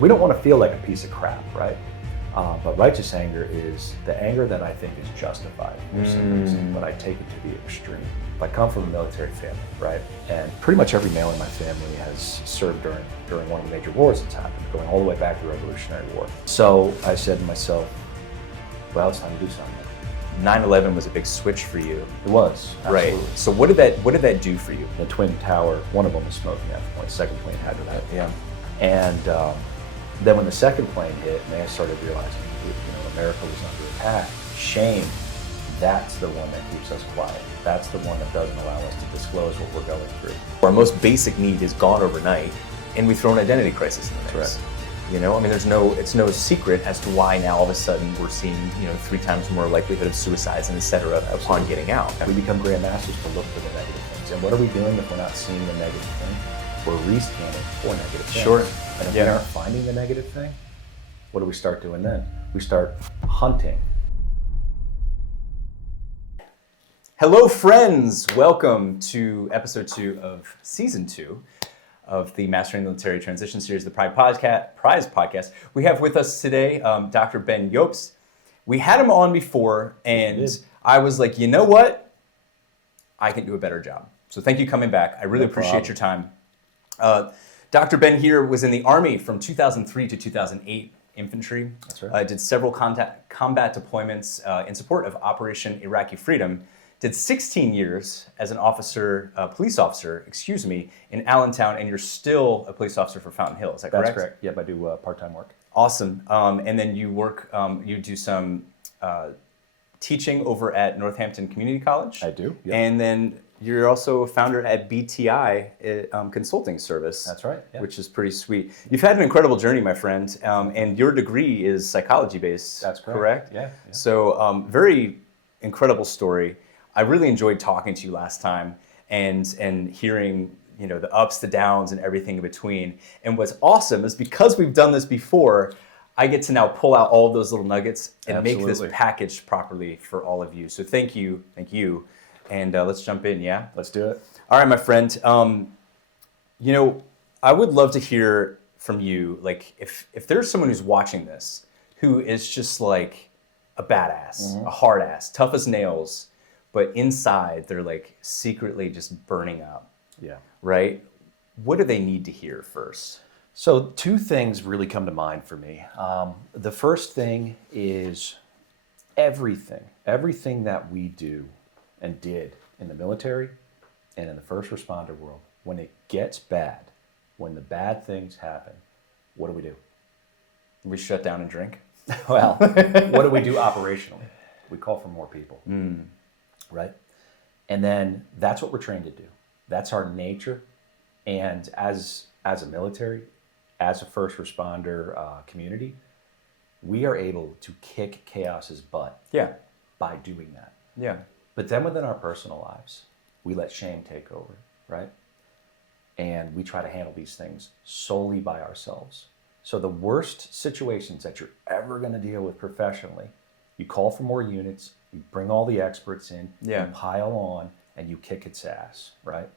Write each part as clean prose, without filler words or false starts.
We don't want to feel like a piece of crap, right? But righteous anger is the anger that I think is justified for some reason, but I take it to the extreme. I come from a military family, right? And pretty much every male in my family has served during one of the major wars that's happened, going all the way back to the Revolutionary War. So I said to myself, well, it's time to do something. 9/11 was a big switch for you. It was, absolutely. Right. So what did that do for you? The Twin Tower, one of them was smoking at the point, the second plane had that. Yeah. And then when the second plane hit, and I started realizing, America was under attack, shame, that's the one that keeps us quiet. That's the one that doesn't allow us to disclose what we're going through. Our most basic need is gone overnight, and we throw an identity crisis in the mix. That's right. It's no secret as to why now all of a sudden we're seeing, 3 times more likelihood of suicides and et cetera upon getting out. We become grandmasters to look for the negative things. And what are we doing if we're not seeing the negative thing? We're re-scanning for negative things. Sure. And if we aren't finding the negative thing, what do we start doing then? We start hunting. Hello, friends. Welcome to episode 2 of season 2 of the Mastering Military Transition series, the Prize podcast. We have with us today Dr. Ben Iobst. We had him on before, and I was like, you know what? I can do a better job. So thank you for coming back. I really appreciate your time. Dr. Ben here was in the Army from 2003 to 2008, Infantry. That's right. Did several combat deployments in support of Operation Iraqi Freedom. Did 16 years as an police officer, in Allentown, and you're still a police officer for Fountain Hill, is that correct? That's correct. Yep, I do part-time work. Awesome. And then you work, you do some teaching over at Northampton Community College. I do, yep. And then you're also a founder at BTI Consulting Services. That's right. Yep. Which is pretty sweet. You've had an incredible journey, my friend, and your degree is psychology-based. That's correct? Yeah. So very incredible story. I really enjoyed talking to you last time and hearing, the ups, the downs, and everything in between. And what's awesome is because we've done this before, I get to now pull out all of those little nuggets and make this packaged properly for all of you. So thank you. And let's jump in, yeah? Let's do it. All right, my friend. I would love to hear from you, like, if there's someone who's watching this who is just like a badass, a hard ass, tough as nails, but inside they're like secretly just burning up. Yeah. Right? What do they need to hear first? So 2 things really come to mind for me. The first thing is everything that we do and did in the military and in the first responder world, when it gets bad, when the bad things happen, what do? We shut down and drink? Well, what do we do operationally? We call for more people. Right? And then that's what we're trained to do. That's our nature. And as a military, as a first responder community, we are able to kick chaos's butt by doing that. Yeah. But then within our personal lives, we let shame take over, right? And we try to handle these things solely by ourselves. So the worst situations that you're ever going to deal with professionally, you call for more units, you bring all the experts in, you pile on, and you kick its ass, right?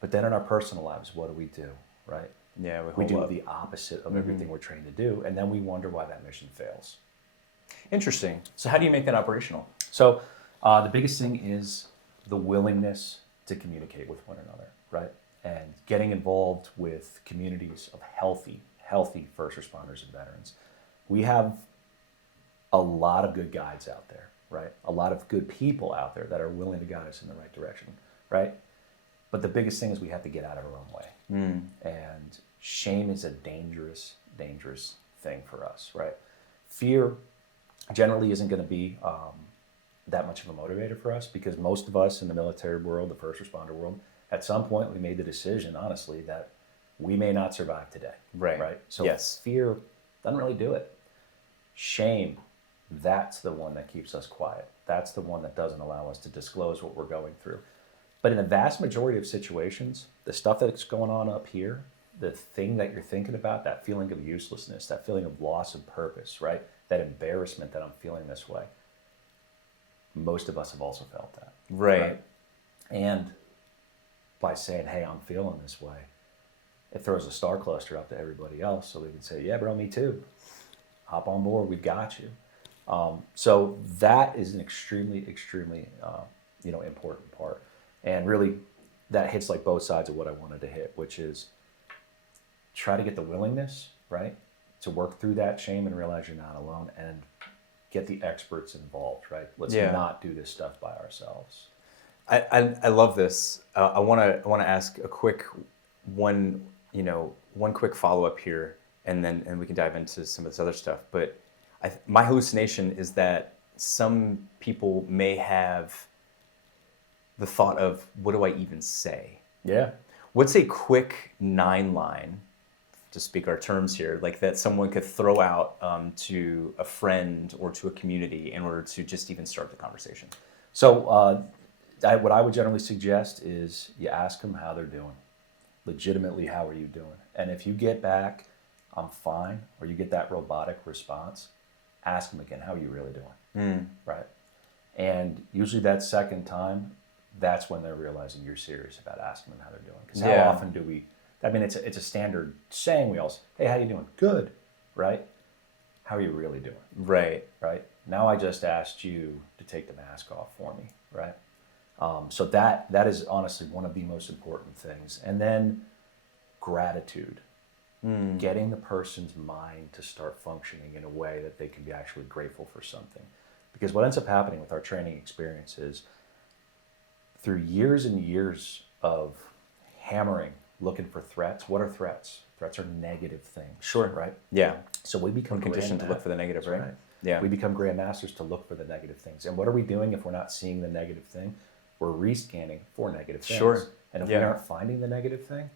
But then in our personal lives, what do? Right? Yeah, we do the opposite of everything we're trained to do, and then we wonder why that mission fails. Interesting. So how do you make that operational? So the biggest thing is the willingness to communicate with one another, right? And getting involved with communities of healthy first responders and veterans. We have a lot of good guides out there, right? A lot of good people out there that are willing to guide us in the right direction, right? But the biggest thing is we have to get out of our own way. And shame is a dangerous thing for us, right? Fear generally isn't going to be that much of a motivator for us, because most of us in the military world, the first responder world, at some point we made the decision, honestly, that we may not survive today. Right? So fear doesn't really do it. Shame, that's the one that keeps us quiet. That's the one that doesn't allow us to disclose what we're going through. But in the vast majority of situations, the stuff that's going on up here, the thing that you're thinking about, that feeling of uselessness, that feeling of loss of purpose, right? That embarrassment that I'm feeling this way. Most of us have also felt that. Right. And by saying, hey, I'm feeling this way, it throws a star cluster up to everybody else so they can say, yeah, bro, me too. Hop on board, we've got you. So that is an extremely, extremely, important part. And really, that hits like both sides of what I wanted to hit, which is try to get the willingness, right, to work through that shame and realize you're not alone, and get the experts involved, right? Let's not do this stuff by ourselves. I love this. I want to ask a quick one quick follow up here, and we can dive into some of this other stuff. But my hallucination is that some people may have the thought of, what do I even say? Yeah. What's a quick 9-line, to speak our terms here, like that someone could throw out to a friend or to a community in order to just even start the conversation? So what I would generally suggest is you ask them how they're doing. Legitimately, how are you doing? And if you get back, I'm fine, or you get that robotic response, ask them again, how are you really doing? Right? And usually that second time, that's when they're realizing you're serious about asking them how they're doing. Because how often do we, it's a standard saying, we all say, hey, how you doing? Good, right? How are you really doing? Right. Right? Now I just asked you to take the mask off for me, right? So that is honestly one of the most important things. And then gratitude. Getting the person's mind to start functioning in a way that they can be actually grateful for something. Because what ends up happening with our training experience is, through years and years of hammering, looking for threats. What are threats? Threats are negative things. Sure. Right? Yeah. So we become conditioned to look for the negative, right? Yeah. We become grandmasters to look for the negative things. And what are we doing if we're not seeing the negative thing? We're rescanning for negative things. Sure. And if we aren't finding the negative thing,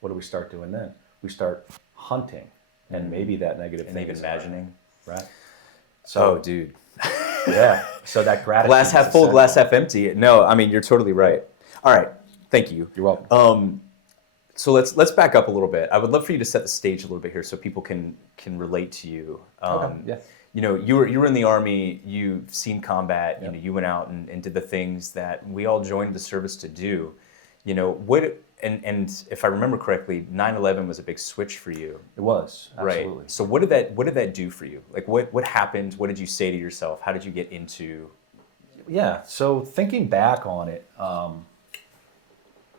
what do we start doing then? We start hunting, and maybe that negative thing even is imagining. Right? So, dude. Yeah. So that gratitude. Glass half full, glass half empty. No, I mean, you're totally right. All right. Thank you. You're welcome. So let's back up a little bit. I would love for you to set the stage a little bit here so people can relate to you. Okay. Yeah. You were in the Army. You've seen combat. Yep. You went out and did the things that we all joined the service to do. And if I remember correctly, 9/11 was a big switch for you. It was, absolutely. Right. So what did that do for you? Like what happened? What did you say to yourself? How did you get into? Yeah. So thinking back on it,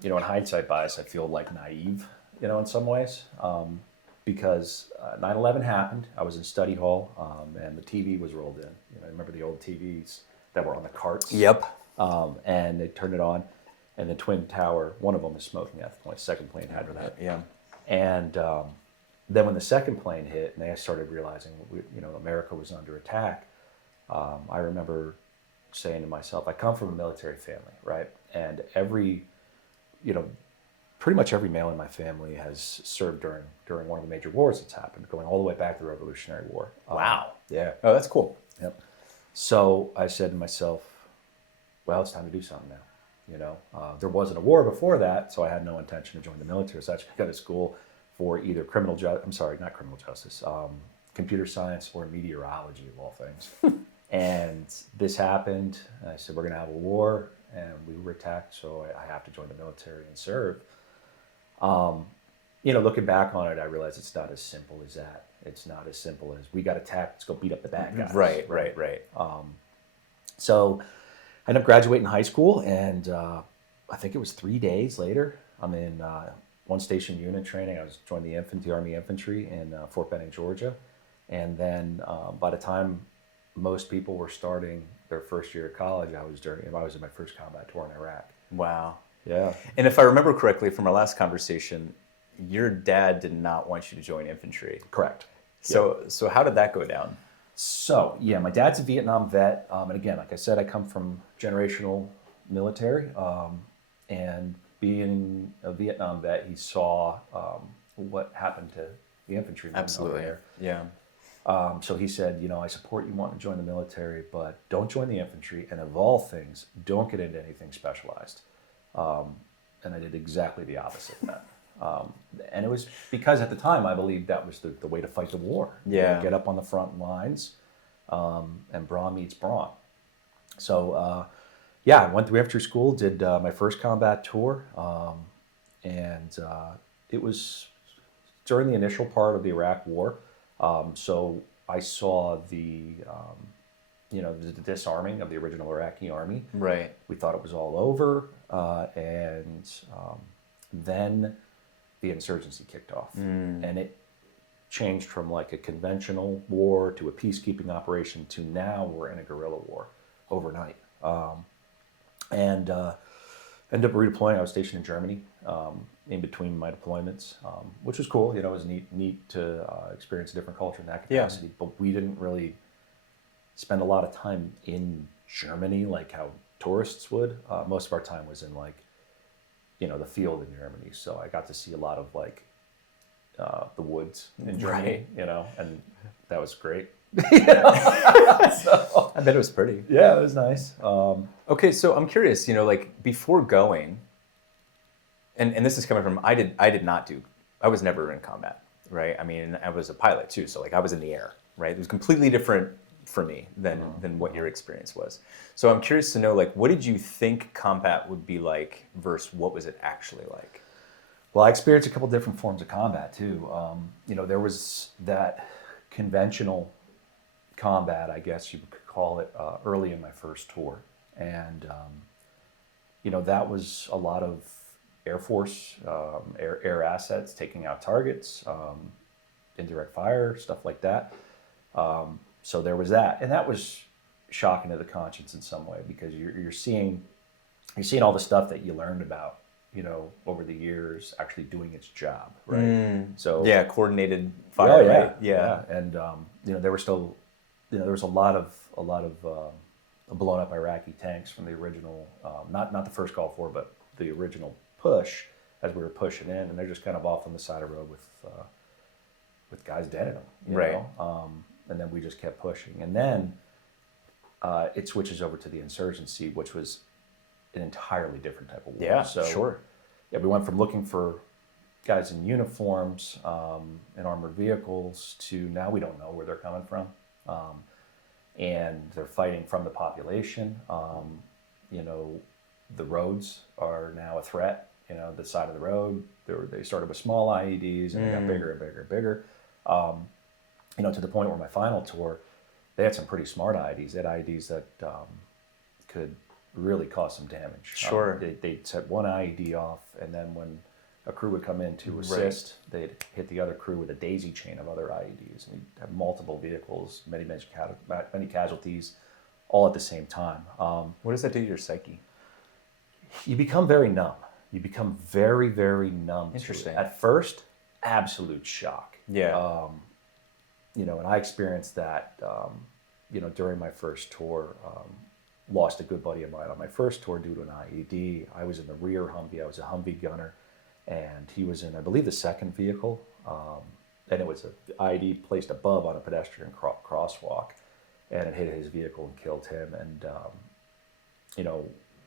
in hindsight bias, I feel like naive, in some ways, because 9/11 happened. I was in study hall, and the TV was rolled in. I remember the old TVs that were on the carts. Yep. And they turned it on, and the Twin Tower, one of them was smoking at the point. Second plane had that. Yeah. And then when the second plane hit, and they started realizing, America was under attack, I remember saying to myself, I come from a military family, right? And pretty much every male in my family has served during one of the major wars that's happened, going all the way back to the Revolutionary War. Wow. Yeah. Oh, that's cool. Yep. So I said to myself, well, it's time to do something now. There wasn't a war before that, so I had no intention to join the military. So I actually got to school for either computer science or meteorology, of all things. And this happened, and I said, we're going to have a war, and we were attacked, so I have to join the military and serve. Looking back on it, I realized it's not as simple as that. It's not as simple as, we got attacked, let's go beat up the bad guys. Right. So I ended up graduating high school, and I think it was 3 days later, I'm in one station unit training. I was joined the Army Infantry in Fort Benning, Georgia. And then by the time most people were starting their first year of college, I was in my first combat tour in Iraq. Wow. Yeah. And if I remember correctly from our last conversation, your dad did not want you to join infantry. Correct. So how did that go down? So, my dad's a Vietnam vet. And again, like I said, I come from generational military. And being a Vietnam vet, he saw what happened to the infantry. Absolutely. Over there. Yeah. So he said, I support you wanting to join the military, but don't join the infantry. And of all things, don't get into anything specialized. And I did exactly the opposite of that. And it was because at the time I believed that was the way to fight the war. Yeah. Get up on the front lines, and brawn meets brawn. So, I went through infantry school, did my first combat tour, and it was during the initial part of the Iraq War. So I saw the disarming of the original Iraqi army. Right. We thought it was all over, and then the insurgency kicked off, and it changed from like a conventional war to a peacekeeping operation to now we're in a guerrilla war overnight. And ended up redeploying. I was stationed in Germany in between my deployments, which was cool. You know, it was neat to experience a different culture in that capacity. Yeah. But we didn't really spend a lot of time in Germany like how tourists would. Most of our time was in like, the field in Germany. So I got to see a lot of like the woods in Germany, and that was great. So, I bet it was pretty. Yeah, it was nice. Okay, so I'm curious, like before going, and this is coming from, I was never in combat, right? I mean, I was a pilot too, so like I was in the air, right? It was completely different for me than what your experience was. So I'm curious to know, like, what did you think combat would be like versus what was it actually like? Well, I experienced a couple different forms of combat too. There was that conventional combat, I guess you could call it, early in my first tour. And, that was a lot of Air Force, air assets, taking out targets, indirect fire, stuff like that. So there was that. And that was shocking to the conscience in some way, because you're seeing all the stuff that you learned about, over the years actually doing its job, right? So yeah, coordinated fire, right? Yeah. And there were still, there was a lot of blown up Iraqi tanks from the original, not the first Gulf War, but the original push as we were pushing in, and they're just kind of off on the side of the road with guys dead in them, right? And then we just kept pushing, and then it switches over to the insurgency, which was an entirely different type of war. Yeah, so, sure. Yeah, we went from looking for guys in uniforms and armored vehicles to now we don't know where they're coming from. And they're fighting from the population. The roads are now a threat. The side of the road, they started with small IEDs and they got bigger and bigger and bigger. To the point where my final tour, they had some pretty smart IEDs. They had IEDs that could really cause some damage. Sure. They'd set one IED off, and then when a crew would come in to assist, they'd hit the other crew with a daisy chain of other IEDs. And you'd have multiple vehicles, many casualties, all at the same time. What does that do to your psyche? You become very numb. You become very, very numb. Interesting. At first, absolute shock. Yeah. And I experienced that, during my first tour. Lost a good buddy of mine on my first tour due to an IED. I was in the rear Humvee. I was a Humvee gunner, and he was in, I believe, the second vehicle. And it was an IED placed above on a pedestrian crosswalk, and it hit his vehicle and killed him. And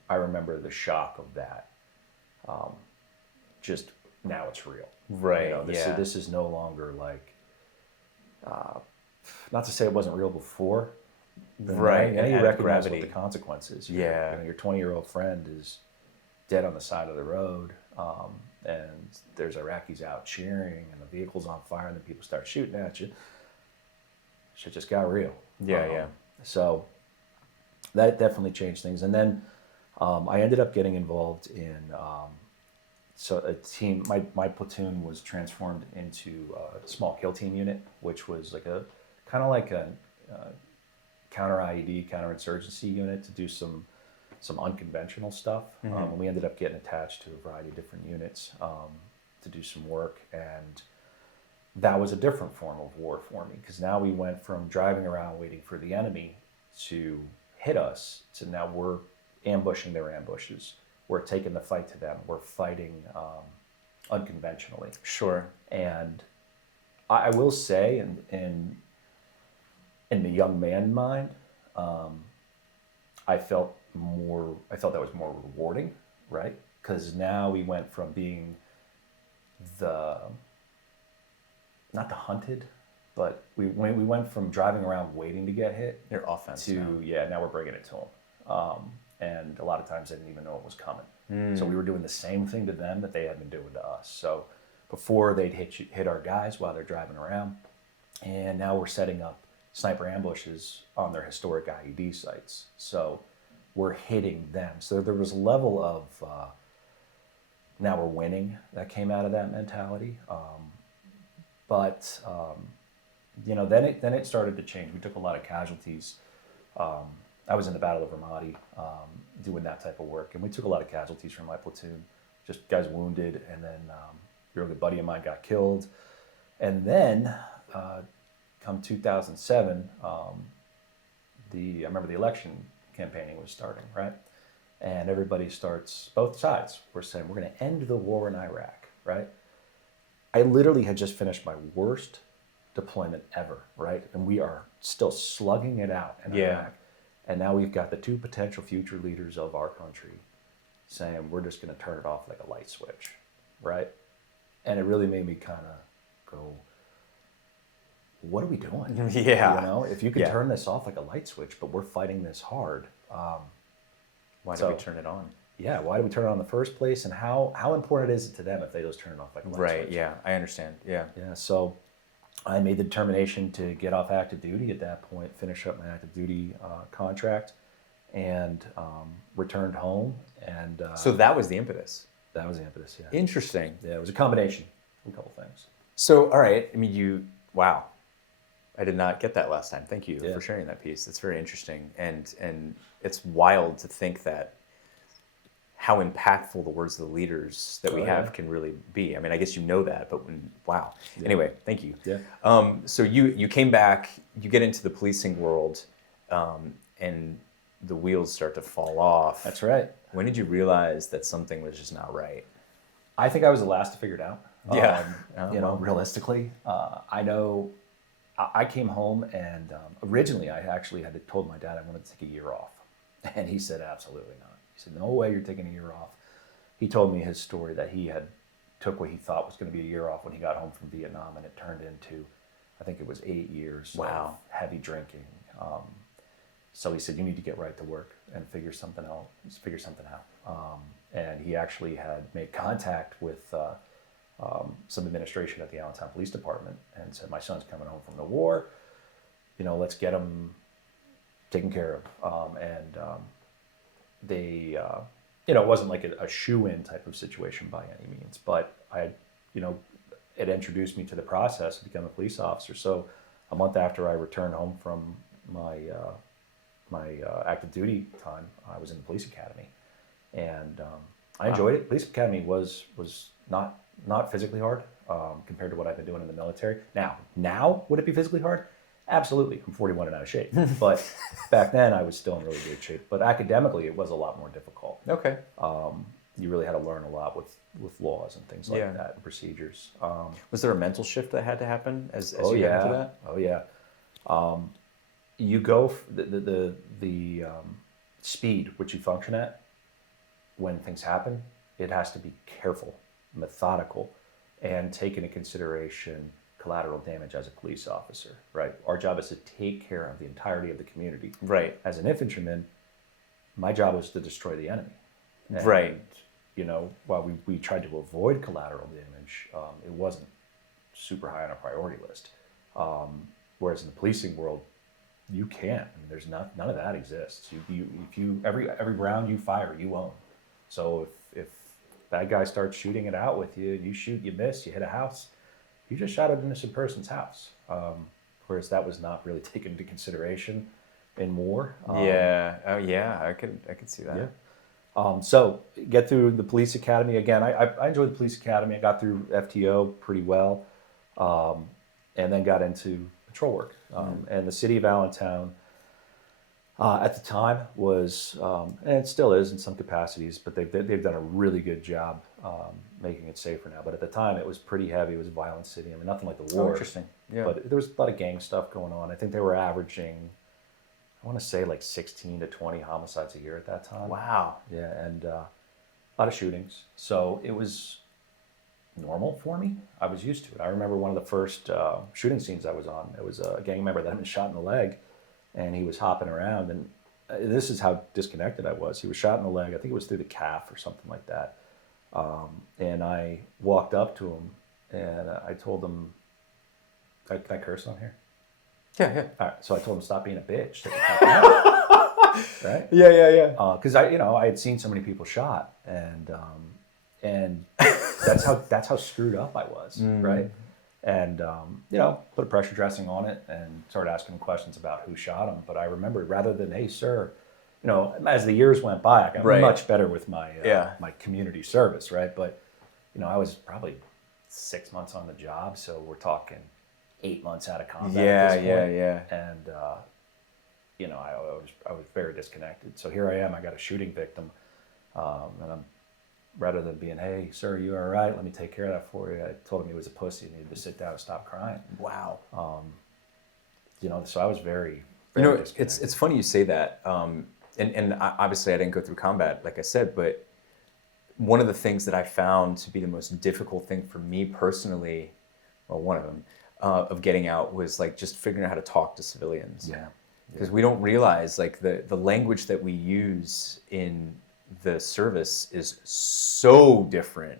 I remember the shock of that. Just now it's real, right? This is no longer like. Not to say it wasn't real before. Right. And you recognize what the consequences. Your 20-year-old friend is dead on the side of the road, and there's Iraqis out cheering, and the vehicle's on fire, and then people start shooting at you. Shit just got real. Yeah. So that definitely changed things. And then I ended up getting involved in a team. My platoon was transformed into a small kill team unit, which was like a kind of like a counter IED, counterinsurgency unit to do some unconventional stuff. We ended up getting attached to a variety of different units to do some work, and that was a different form of war for me, because now we went from driving around waiting for the enemy to hit us to now we're ambushing their ambushes. We're taking the fight to them. We're fighting unconventionally. Sure. And I will say, in the young man mind, I felt that was more rewarding, right? Because now we went from being not the hunted, but we went from driving around waiting to get hit. Your offense to now we're bringing it to them. And a lot of times they didn't even know it was coming. So we were doing the same thing to them that they had been doing to us. So before they'd hit our guys while they're driving around. And now we're setting up sniper ambushes on their historic IED sites. So we're hitting them. So there was a level of now we're winning that came out of that mentality. But then it started to change. We took a lot of casualties. I was in the Battle of Ramadi doing that type of work, and we took a lot of casualties from my platoon, just guys wounded, and then a real good buddy of mine got killed. And then come 2007, I remember the election campaigning was starting, right? And everybody starts, both sides were saying, we're going to end the war in Iraq, right? I literally had just finished my worst deployment ever, right? And we are still slugging it out in Iraq. And now we've got the two potential future leaders of our country saying, we're just going to turn it off like a light switch, right? And it really made me kind of go, what are we doing? Yeah. If you could turn this off like a light switch, but we're fighting this hard. Why did we turn it on? Yeah, why did we turn it on in the first place? And how important is it to them if they just turn it off like a light switch? Right, yeah, I understand, yeah. Yeah, so I made the determination to get off active duty at that point, finish up my active duty contract, and returned home. And so that was the impetus? That was the impetus, yeah. Interesting. Yeah, it was a combination of a couple things. So, all right, I mean, wow. I did not get that last time. Thank you for sharing that piece. It's very interesting. And it's wild to think that how impactful the words of the leaders that we have can really be. I mean, I guess you know that, but wow. Yeah. Anyway, thank you. Yeah. So you came back, you get into the policing world, and the wheels start to fall off. That's right. When did you realize that something was just not right? I think I was the last to figure it out. Yeah. Realistically, I know I came home and originally I actually had told my dad I wanted to take a year off. And he said, absolutely not. He said, no way you're taking a year off. He told me his story that he had took what he thought was going to be a year off when he got home from Vietnam, and it turned into, I think it was 8 years of heavy drinking. So he said, you need to get right to work and figure something out. And he actually had made contact with some administration at the Allentown Police Department and said, my son's coming home from the war, let's get him taken care of. They, it wasn't like a shoe-in type of situation by any means, but it introduced me to the process to become a police officer. So a month after I returned home from my active duty time, I was in the police academy, and I enjoyed it. Police academy was not physically hard compared to what I've been doing in the military. Now would it be physically hard? Absolutely. I'm 41 and out of shape. But back then I was still in really good shape. But academically it was a lot more difficult. Okay. You really had to learn a lot with laws and things like that and procedures. Was there a mental shift that had to happen as you got into that? Oh yeah. You go the speed which you function at when things happen. It has to be careful, methodical, and take into consideration collateral damage as a police officer, right? Our job is to take care of the entirety of the community. Right. As an infantryman, my job was to destroy the enemy. And, right. While we tried to avoid collateral damage, it wasn't super high on our priority list. Whereas in the policing world, you can't. I mean, there's none of that exists. Every round you fire, you own. So if bad guy starts shooting it out with you, you shoot, you miss, you hit a house, you just shot an innocent person's house. Whereas that was not really taken into consideration in war. I could see that. Yeah. So get through the police academy. Again, I enjoyed the police academy. I got through FTO pretty well, and then got into patrol work. And the city of Allentown at the time was, and it still is in some capacities, but they've done a really good job making it safer now. But at the time, it was pretty heavy. It was a violent city. I mean, nothing like the war. Oh, interesting. Yeah. But there was a lot of gang stuff going on. I think they were averaging, I want to say like 16 to 20 homicides a year at that time. Wow. Yeah, and a lot of shootings. So it was normal for me. I was used to it. I remember one of the first shooting scenes I was on. It was a gang member that had been shot in the leg, and he was hopping around. And this is how disconnected I was. He was shot in the leg. I think it was through the calf or something like that. And I walked up to him, and I told him, can I curse on here? Yeah. All right, so I told him stop being a bitch. Take the fucking out. Right? Yeah. Because I had seen so many people shot, and that's how screwed up I was, right? And put a pressure dressing on it and started asking him questions about who shot him. But I remembered, rather than, hey sir, as the years went by, I got much better with my my community service, right? But I was probably 6 months on the job, so we're talking 8 months out of combat at this point. And I was very disconnected. So here I am, I got a shooting victim, and I'm, rather than being, hey sir, you all right? Let me take care of that for you. I told him he was a pussy and he needed to sit down and stop crying. Wow. So I was very disconnected. It's funny you say that. And obviously I didn't go through combat, like I said, but one of the things that I found to be the most difficult thing for me personally, well, one of them, of getting out was like just figuring out how to talk to civilians. Yeah. Because we don't realize like the language that we use in the service is so different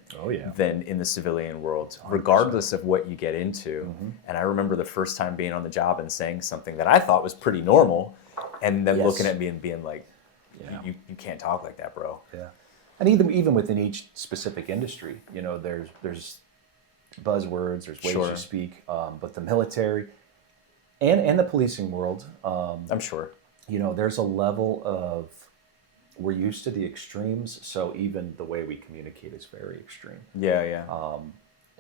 than in the civilian world, regardless of what you get into. And I remember the first time being on the job and saying something that I thought was pretty normal, and then looking at me and being like, you can't talk like that, bro. Yeah. And even within each specific industry, there's buzzwords, there's ways you speak, but the military and the policing world, I'm sure, there's a level of, we're used to the extremes, so even the way we communicate is very extreme.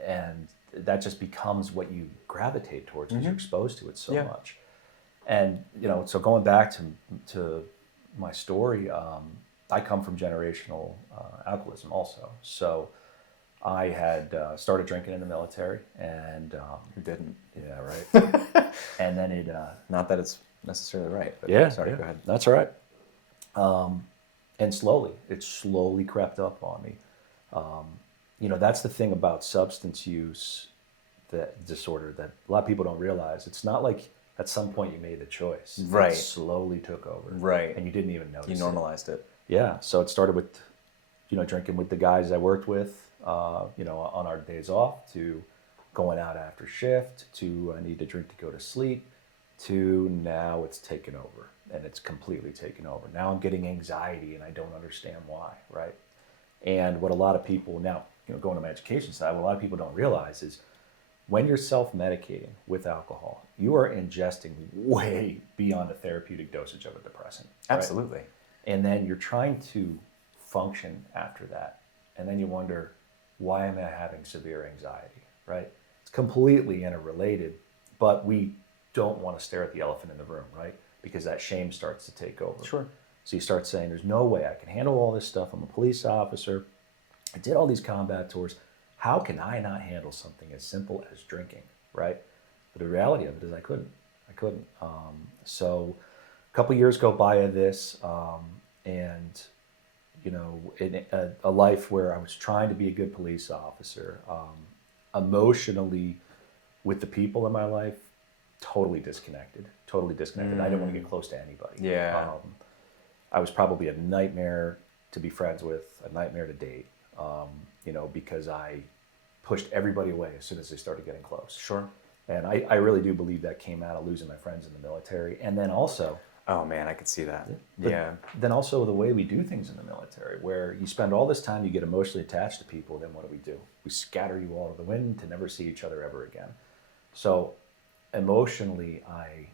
And that just becomes what you gravitate towards because you're exposed to it so much. And so going back to my story, I come from generational alcoholism also. So I had started drinking in the military, and who didn't? Yeah, right. And then it not that it's necessarily right, but sorry, go ahead. That's all right. And it slowly crept up on me. That's the thing about substance use, that disorder, that a lot of people don't realize. It's not like at some point you made the choice. Right. It slowly took over. Right. And you didn't even notice. You normalized it. Yeah. So it started with, drinking with the guys I worked with, on our days off, to going out after shift, to I need to drink to go to sleep, to now it's taken over. And it's completely taken over. Now I'm getting anxiety and I don't understand why, right? And what a lot of people now, going to my education side, what a lot of people don't realize is when you're self-medicating with alcohol, you are ingesting way beyond a therapeutic dosage of a depressant. Right? Absolutely. And then you're trying to function after that. And then you wonder, why am I having severe anxiety, right? It's completely interrelated, but we don't want to stare at the elephant in the room, right? Because that shame starts to take over. Sure. So you start saying, there's no way I can handle all this stuff. I'm a police officer. I did all these combat tours. How can I not handle something as simple as drinking, right? But the reality of it is I couldn't. So a couple years go by of this, and in a life where I was trying to be a good police officer, emotionally with the people in my life, totally disconnected. I didn't want to get close to anybody. Yeah. I was probably a nightmare to be friends with, a nightmare to date, because I pushed everybody away as soon as they started getting close. Sure. And I really do believe that came out of losing my friends in the military. And then also... Oh man, I could see that. Then also the way we do things in the military, where you spend all this time, you get emotionally attached to people, then what do? We scatter you all to the wind to never see each other ever again. So emotionally, I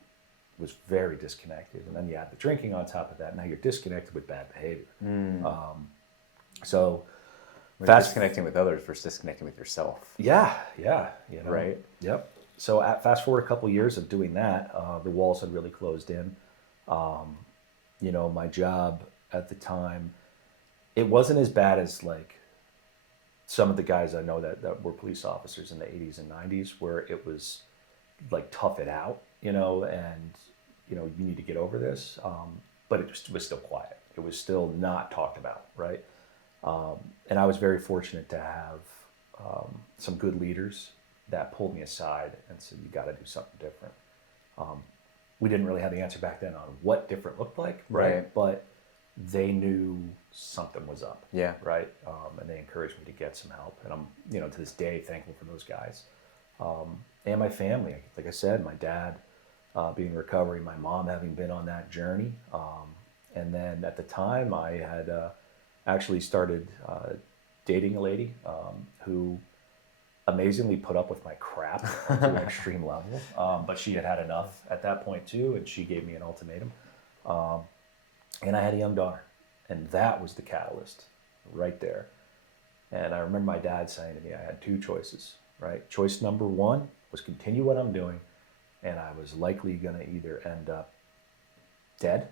was very disconnected. And then you add the drinking on top of that. Now you're disconnected with bad behavior. So disconnecting with others versus disconnecting with yourself. Yeah. Right? Yep. So fast forward a couple years of doing that, the walls had really closed in. My job at the time, it wasn't as bad as like some of the guys I know that were police officers in the 80s and 90s, where it was like tough it out, and you need to get over this. But it was still quiet. It was still not talked about, right? And I was very fortunate to have some good leaders that pulled me aside and said, you got to do something different. We didn't really have the answer back then on what different looked like, right? But they knew something was up. Yeah. Right. And they encouraged me to get some help. And I'm, to this day, thankful for those guys. And my family, like I said, my dad being in recovery, my mom having been on that journey. And then at the time I had actually started dating a lady who amazingly put up with my crap to an extreme level. But she had enough at that point too, and she gave me an ultimatum. And I had a young daughter, and that was the catalyst right there. And I remember my dad saying to me, I had two choices, right? Choice number one was continue what I'm doing, and I was likely going to either end up dead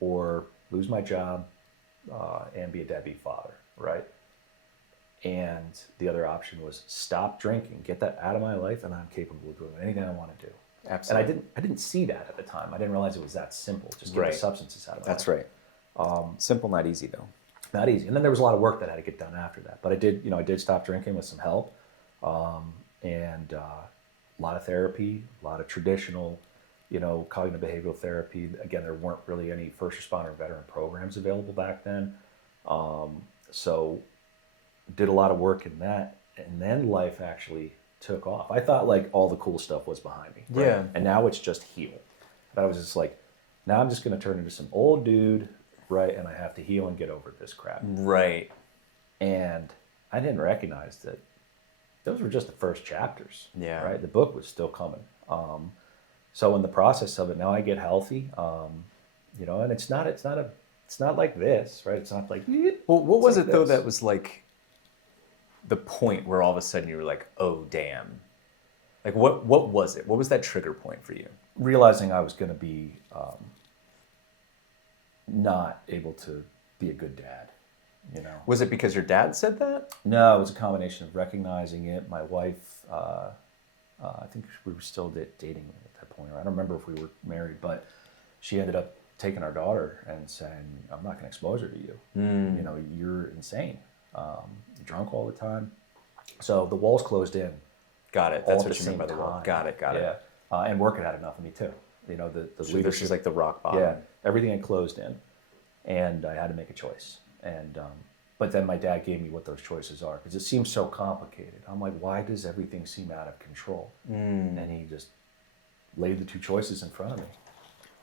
or lose my job and be a deadbeat father, right? And the other option was stop drinking, get that out of my life, and I'm capable of doing anything I want to do. Absolutely. And I didn't see that at the time. I didn't realize it was that simple. Just get the substances out of my life. That's right. Simple, not easy though. Not easy. And then there was a lot of work that had to get done after that. But I did stop drinking with some help, and a lot of therapy, a lot of traditional, cognitive behavioral therapy. Again, there weren't really any first responder veteran programs available back then. So did a lot of work in that, and then life actually took off. I thought like all the cool stuff was behind me. Right? Yeah. And now it's just heal. But I was just like, now I'm just going to turn into some old dude, right? And I have to heal and get over this crap. Right. And I didn't recognize that those were just the first chapters. Yeah. Right. The book was still coming. So in the process of it, now I get healthy. And it's not like this, right? It's not like. Well, what was like it though this. that was like the point where all of a sudden you were like, oh damn? Like what was it? What was that trigger point for you? Realizing I was going to be not able to be a good dad. Was it because your dad said that? No, it was a combination of recognizing it. My wife, I think we were still dating at that point. I don't remember if we were married, but she ended up taking our daughter and saying, I'm not going to expose her to you. You're insane. You're drunk all the time. So the walls closed in. Got it. That's what you mean by the wall. time. Got it. Yeah. And work had had enough of me too. The So leadership. this is like the rock bottom. Yeah, everything had closed in, and I had to make a choice. And but then my dad gave me what those choices are because it seems so complicated. I'm like, why does everything seem out of control? And he just laid the two choices in front of me.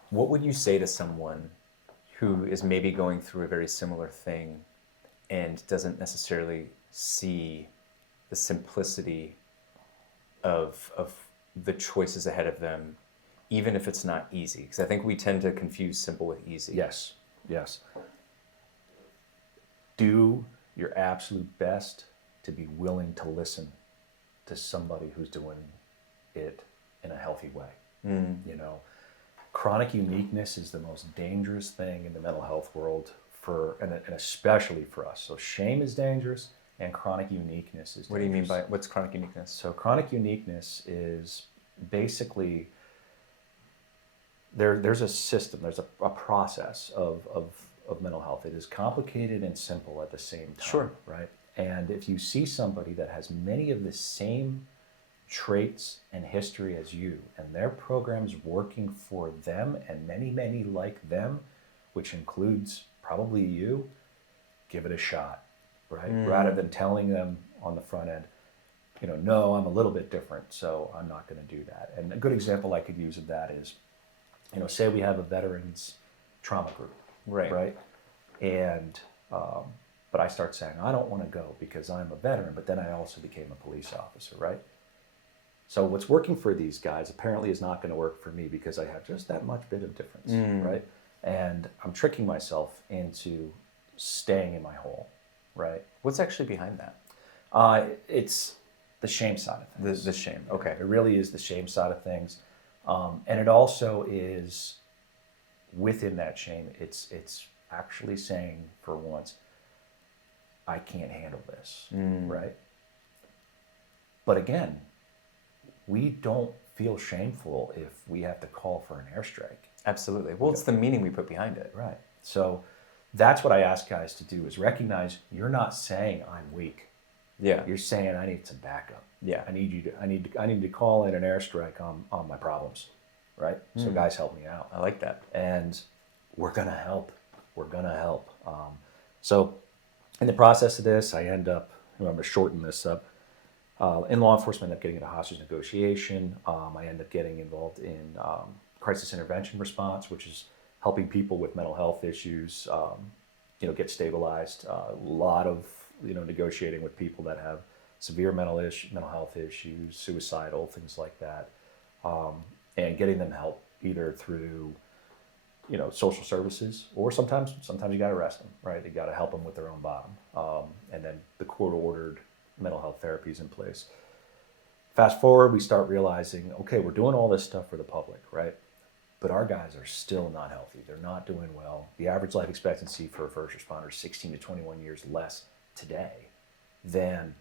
What would you say to someone who is maybe going through a very similar thing and doesn't necessarily see the simplicity of the choices ahead of them, even if it's not easy? Because I think we tend to confuse simple with easy. Yes. Do your absolute best to be willing to listen to somebody who's doing it in a healthy way. Chronic uniqueness is the most dangerous thing in the mental health world and especially for us. So shame is dangerous and chronic uniqueness is dangerous. What do you mean by, what's chronic uniqueness? So chronic uniqueness is basically, there's a system, there's a process of mental health. It is complicated and simple at the same time. Sure. Right? And if you see somebody that has many of the same traits and history as you, and their program's working for them and many, many like them, which includes probably you, give it a shot, right? Rather than telling them on the front end, no, I'm a little bit different, so I'm not going to do that. And a good example I could use of that is, say we have a veterans trauma group, right? And but I start saying, I don't want to go because I'm a veteran, but then I also became a police officer, right? So what's working for these guys apparently is not going to work for me because I have just that much bit of difference, right? And I'm tricking myself into staying in my hole, right? What's actually behind that? It's the shame side of things. The shame, okay. It really is the shame side of things. And it also is, within that shame, it's actually saying for once, I can't handle this, right? But again, we don't feel shameful if we have to call for an airstrike. Absolutely. Well, it's the meaning we put behind it. Right. So that's what I ask guys to do is recognize you're not saying I'm weak. Yeah. You're saying I need some backup. Yeah. I need to call in an airstrike on my problems. Right? So guys help me out. I like that. And we're gonna help. We're going to help. So in the process of this, I end up, I'm going to shorten this up. In law enforcement, I end up getting into hostage negotiation. I end up getting involved in crisis intervention response, which is helping people with mental health issues, get stabilized. A lot of, negotiating with people that have severe mental health issues, suicidal, things like that, and getting them help either through, social services, or sometimes you got to arrest them, right? You got to help them with their own bottom, and then the court-ordered mental health therapies in place. Fast forward, we start realizing, okay, we're doing all this stuff for the public, right? But our guys are still not healthy. They're not doing well. The average life expectancy for a first responder is 16 to 21 years less today than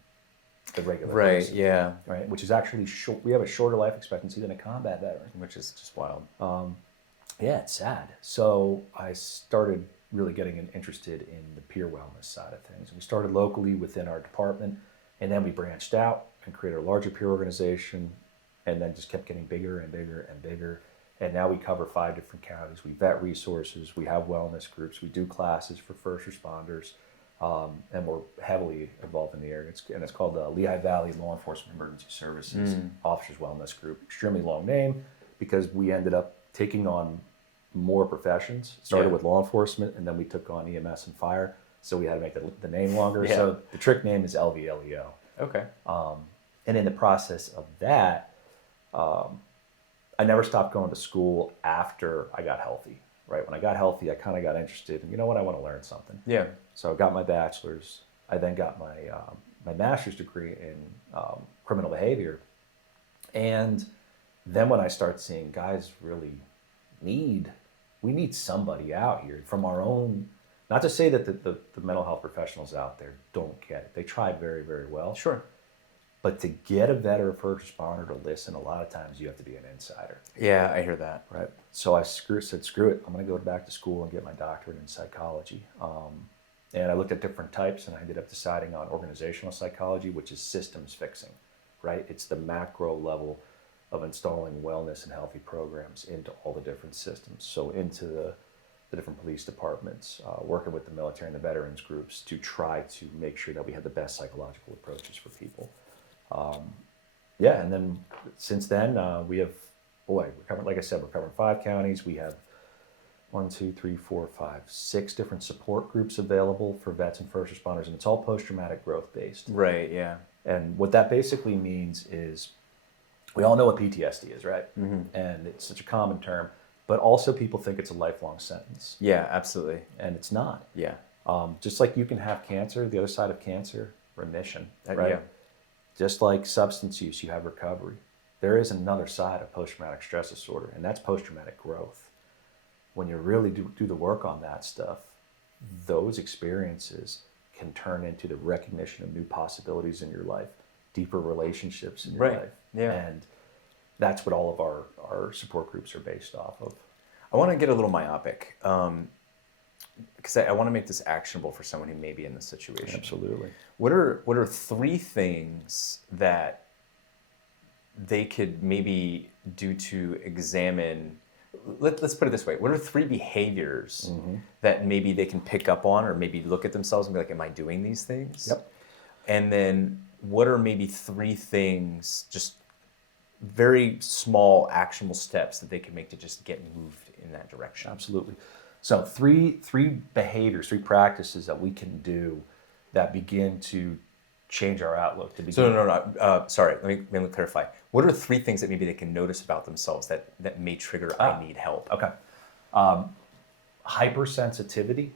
the regular person, yeah. Right, which is actually short. We have a shorter life expectancy than a combat veteran, Which is just wild. Yeah, it's sad. So I started really getting interested in the peer wellness side of things. And we started locally within our department, and then we branched out and created a larger peer organization, and then just kept getting bigger and bigger and bigger. And now we cover 5 different counties. We vet resources. We have wellness groups. We do classes for first responders, and we're heavily involved in the area. It's called the Lehigh Valley Law Enforcement Emergency Services Officers Wellness Group. Extremely long name because we ended up taking on more professions. Started with law enforcement, and then we took on EMS and fire. So we had to make the name longer. Yeah. So the trick name is LVLEO. Okay. And in the process of that, I never stopped going to school after I got healthy, right? When I got healthy, I kind of got interested in, I want to learn something. Yeah. So I got my bachelor's. I then got my master's degree in criminal behavior. And then when I start seeing guys really we need somebody out here from our own, not to say that the mental health professionals out there don't get it. They try very, very well. Sure. But to get a vet or a first responder to listen, a lot of times you have to be an insider. Yeah, I hear that. Right. So I said, screw it. I'm going to go back to school and get my doctorate in psychology. And I looked at different types, and I ended up deciding on organizational psychology, which is systems fixing, right? It's the macro level of installing wellness and healthy programs into all the different systems. So into the different police departments, working with the military and the veterans groups to try to make sure that we have the best psychological approaches for people. And then since then, we have, we're covering 5 counties. We have 6 different support groups available for vets and first responders, and it's all post-traumatic growth based. Right, yeah. And what that basically means is, we all know what PTSD is, right? Mm-hmm. And it's such a common term, but also people think it's a lifelong sentence. Yeah, absolutely. And it's not. Yeah. Just like you can have cancer, the other side of cancer, remission, right? Yeah. Just like substance use, you have recovery. There is another side of post-traumatic stress disorder, and that's post-traumatic growth. When you really do the work on that stuff, those experiences can turn into the recognition of new possibilities in your life, deeper relationships in your life. Yeah. And that's what all of our support groups are based off of. I want to get a little myopic because I want to make this actionable for someone who may be in this situation. Absolutely. What are 3 things that they could maybe do to examine? Let's put it this way. What are 3 behaviors that maybe they can pick up on, or maybe look at themselves and be like, am I doing these things? Yep. And then what are maybe 3 things, just very small actionable steps that they can make to just get moved in that direction? Absolutely. So 3 behaviors, 3 practices that we can do that begin to change our outlook. Sorry, let me clarify. What are 3 things that maybe they can notice about themselves that may trigger I need help? Okay. Hypersensitivity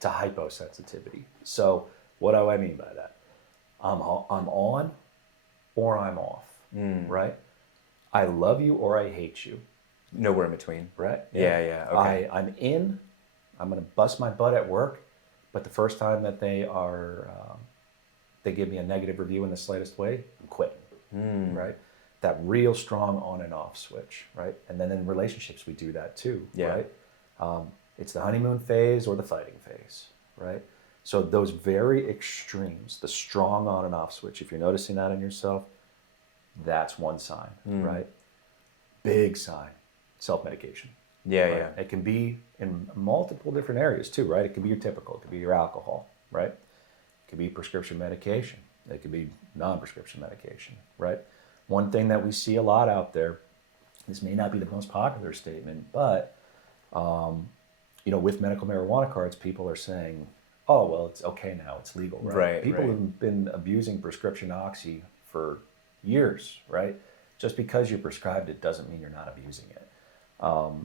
to hyposensitivity. So what do I mean by that? I'm on or I'm off, right? I love you or I hate you. Nowhere in between. Right? Yeah. Okay. I'm in, I'm going to bust my butt at work, but the first time that they give me a negative review in the slightest way, I'm quitting, right? That real strong on and off switch, right? And then in relationships, we do that too, right? It's the honeymoon phase or the fighting phase, right? So those very extremes, the strong on and off switch, if you're noticing that in yourself, that's one sign, right? Big sign, self-medication, Yeah, right? yeah. It can be in multiple different areas too, right? It could be your typical, it could be your alcohol, right? It could be prescription medication. It could be non-prescription medication, right? One thing that we see a lot out there, this may not be the most popular statement, but with medical marijuana cards, people are saying, "Oh, well, it's okay now; it's legal." Right? People have been abusing prescription oxy for years, right? Just because you're prescribed it doesn't mean you're not abusing it.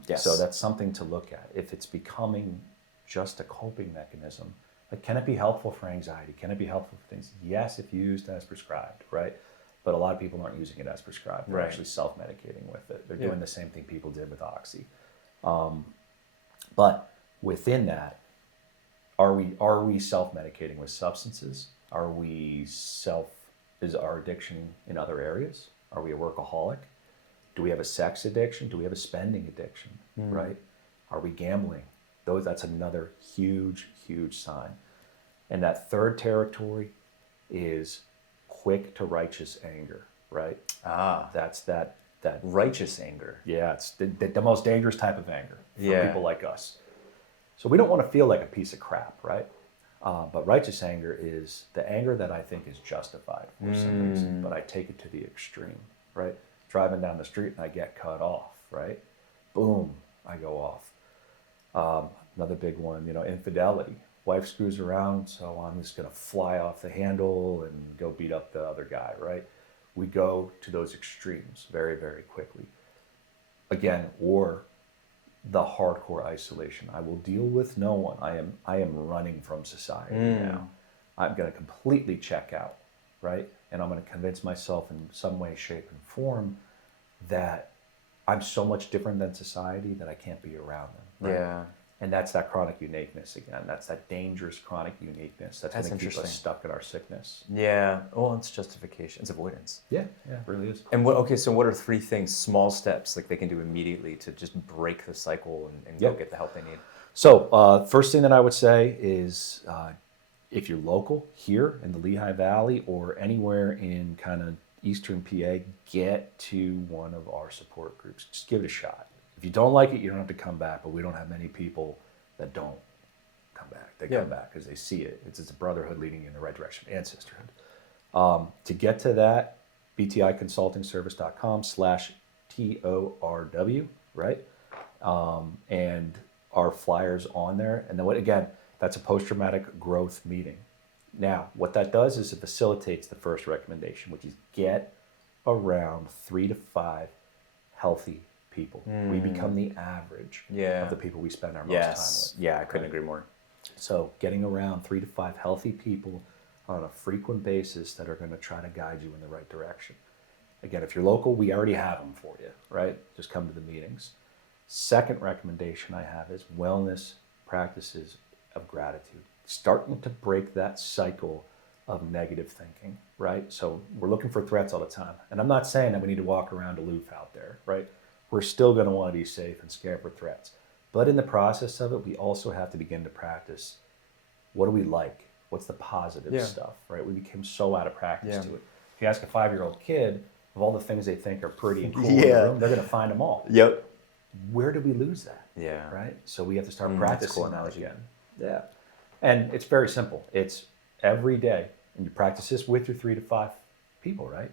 Yes. So that's something to look at. If it's becoming just a coping mechanism, like, can it be helpful for anxiety? Can it be helpful for things? Yes, if used as prescribed, right? But a lot of people aren't using it as prescribed. They're actually self-medicating with it. They're doing the same thing people did with oxy. But within that, are we self-medicating with substances? Is our addiction in other areas? Are we a workaholic? Do we have a sex addiction? Do we have a spending addiction, right? Are we gambling? That's another huge, huge sign. And that third territory is quick to righteous anger, right? That's that Righteous anger. Yeah, it's the most dangerous type of anger for Yeah. people like us. So we don't want to feel like a piece of crap, right? But righteous anger is the anger that I think is justified for some reason, but I take it to the extreme, right? Driving down the street and I get cut off, right? Boom, I go off. Another big one, infidelity. Wife screws around, so I'm just going to fly off the handle and go beat up the other guy, right? We go to those extremes very, very quickly. Again, or the hardcore isolation. I will deal with no one. I am running from society now. I'm going to completely check out, right? And I'm going to convince myself in some way, shape, and form that I'm so much different than society that I can't be around them. Right? Yeah. And that's that chronic uniqueness again. That's that dangerous chronic uniqueness that's going to keep interesting. us stuck in our sickness. Yeah. Well, it's justification. It's avoidance. Yeah, it really is. And so what are 3 things, small steps, like they can do immediately to just break the cycle and go get the help they need? So first thing that I would say is if you're local here in the Lehigh Valley or anywhere in kind of Eastern PA, get to one of our support groups. Just give it a shot. If you don't like it, you don't have to come back, but we don't have many people that don't come back. They come back because they see it. It's a brotherhood leading you in the right direction and sisterhood. To get to that, BTI Consulting Service.com/TORW, right? And our flyers on there. And then that's a post-traumatic growth meeting. Now, what that does is it facilitates the first recommendation, which is get around 3 to 5 healthy people. We become the average of the people we spend our most time with. Yeah, I couldn't agree more. So getting around 3 to 5 healthy people on a frequent basis that are going to try to guide you in the right direction. Again, if you're local, we already have them for you, right? Just come to the meetings. Second recommendation I have is wellness practices of gratitude. Starting to break that cycle of negative thinking, right? So we're looking for threats all the time. And I'm not saying that we need to walk around aloof out there, right? We're still going to want to be safe and scared for threats. But in the process of it, we also have to begin to practice, what do we like? What's the positive stuff, right? We became so out of practice to it. If you ask a 5-year-old kid, of all the things they think are pretty and cool in the room, they're going to find them all. Yep. Where do we lose that? Yeah. Right? So we have to start practicing cool that analogy. again. Yeah. And it's very simple. It's every day, and you practice this with your 3 to 5 people, right?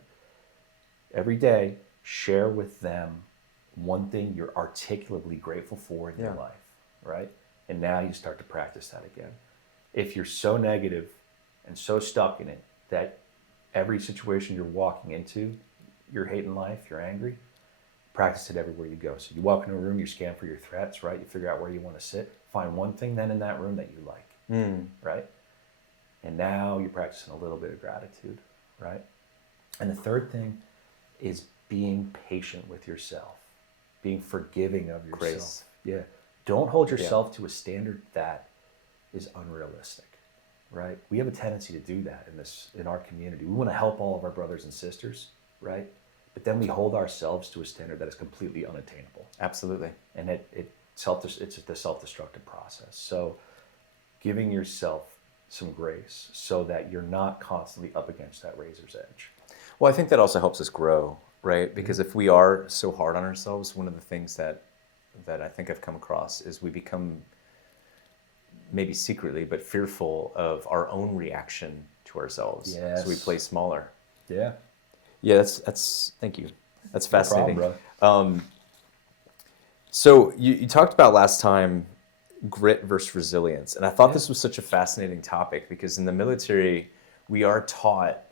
Every day, share with them one thing you're articulately grateful for in your life, right? And now you start to practice that again. If you're so negative and so stuck in it that every situation you're walking into, you're hating life, you're angry, practice it everywhere you go. So you walk into a room, you scan for your threats, right? You figure out where you want to sit. Find one thing then in that room that you like, right? And now you're practicing a little bit of gratitude, right? And the third thing is being patient with yourself, being forgiving of yourself. Grace. Yeah. Don't hold yourself to a standard that is unrealistic, right? We have a tendency to do that in our community. We want to help all of our brothers and sisters, right? But then we hold ourselves to a standard that is completely unattainable. Absolutely. And it's the self-destructive process. So giving yourself some grace so that you're not constantly up against that razor's edge. Well, I think that also helps us grow, right? Because if we are so hard on ourselves, one of the things that that I think I've come across is we become, maybe secretly, but fearful of our own reaction to ourselves. Yes. So we play smaller. Yeah. Yeah, that's thank you. That's No fascinating. problem, So you talked about last time grit versus resilience, and I thought Yeah. this was such a fascinating topic because in the military we are taught,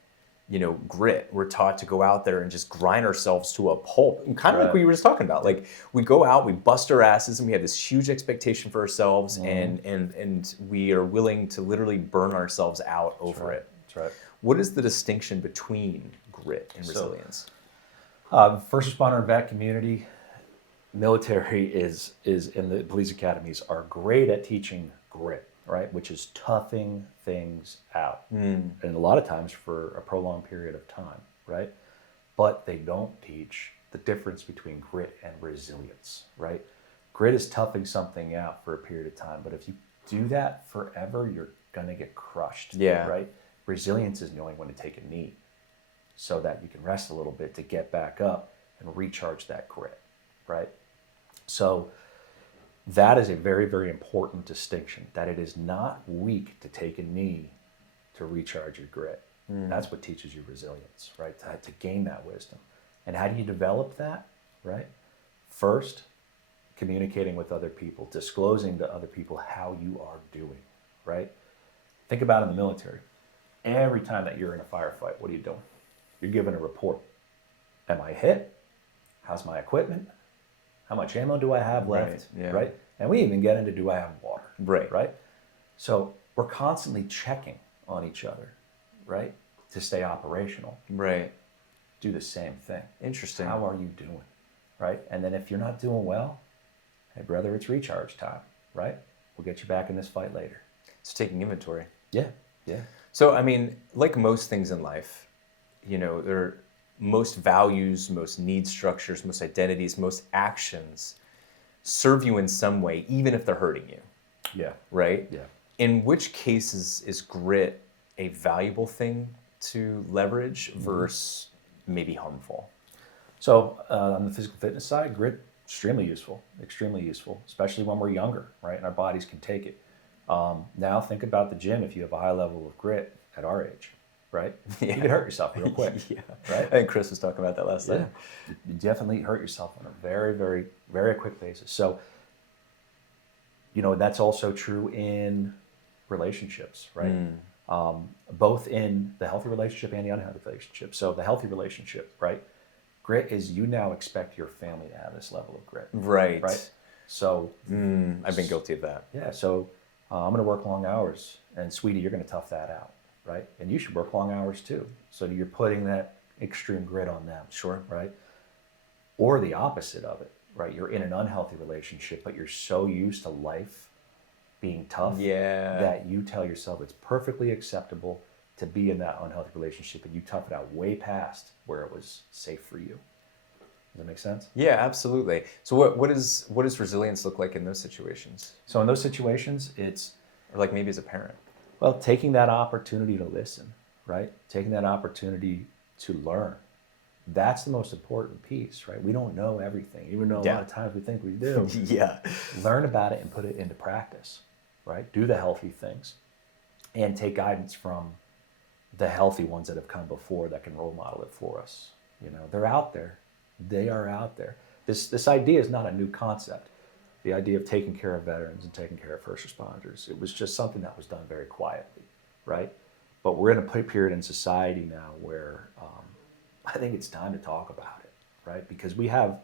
grit. We're taught to go out there and just grind ourselves to a pulp, and kind of like Right. what you were just talking about. Like we go out, we bust our asses, and we have this huge expectation for ourselves, and we are willing to literally burn ourselves out over it. That's right. What is the distinction between grit and So- resilience? First responder and vet community, military is in the police academies are great at teaching grit, right? Which is toughing things out. And a lot of times for a prolonged period of time, right? But they don't teach the difference between grit and resilience, right? Grit is toughing something out for a period of time, but if you do that forever, you're gonna get crushed, Yeah. right? Resilience is knowing when to take a knee so that you can rest a little bit to get back up and recharge that grit, right? So that is a very, very important distinction, that it is not weak to take a knee to recharge your grit. That's what teaches you resilience, right? To gain that wisdom. And how do you develop that, right? First, communicating with other people, disclosing to other people how you are doing, right? Think about in the military. Every time that you're in a firefight, what are you doing? You're giving a report. Am I hit? How's my equipment? How much ammo do I have left? Right, yeah. Right? And we even get into, do I have water? Right. Right? So we're constantly checking on each other, right? To stay operational. Right. Do the same thing. Interesting. How are you doing? Right? And then if you're not doing well, hey brother, it's recharge time, right? We'll get you back in this fight later. It's taking inventory. Yeah. Yeah. So, I mean, like most things in life, most values, most need structures, most identities, most actions serve you in some way, even if they're hurting you, Yeah. right? Yeah. In which cases is grit a valuable thing to leverage versus maybe harmful? So on the physical fitness side, grit, extremely useful, especially when we're younger, right? And our bodies can take it. Now think about the gym. If you have a high level of grit at our age, right? Yeah. You can hurt yourself real quick, Yeah. right? I think Chris was talking about that last Yeah. time. You definitely hurt yourself on a very, very, very quick basis. So, that's also true in relationships, right? Both in the healthy relationship and the unhealthy relationship. So the healthy relationship, right? Grit is you now expect your family to have this level of grit, Right. right? So I've been guilty of that. yeah, so I'm going to work long hours, and sweetie, you're going to tough that out, right? And you should work long hours too. So you're putting that extreme grit on them, Sure. right? Or the opposite of it, right? You're in an unhealthy relationship, but you're so used to life being tough Yeah. that you tell yourself it's perfectly acceptable to be in that unhealthy relationship, and you tough it out way past where it was safe for you. Does that make sense? Yeah, absolutely. So what does resilience look like in those situations? So in those situations, it's, Or like maybe as a parent? well, taking that opportunity to listen, right? Taking that opportunity to learn. That's the most important piece, right? We don't know everything, even though a Yeah. lot of times we think we do. Yeah. Learn about it and put it into practice, right? Do the healthy things and take guidance from the healthy ones that have come before that can role model it for us. They're out there. They are out there. This idea is not a new concept. The idea of taking care of veterans and taking care of first responders, it was just something that was done very quietly, right? But we're in a period in society now where I think it's time to talk about it, right? Because we have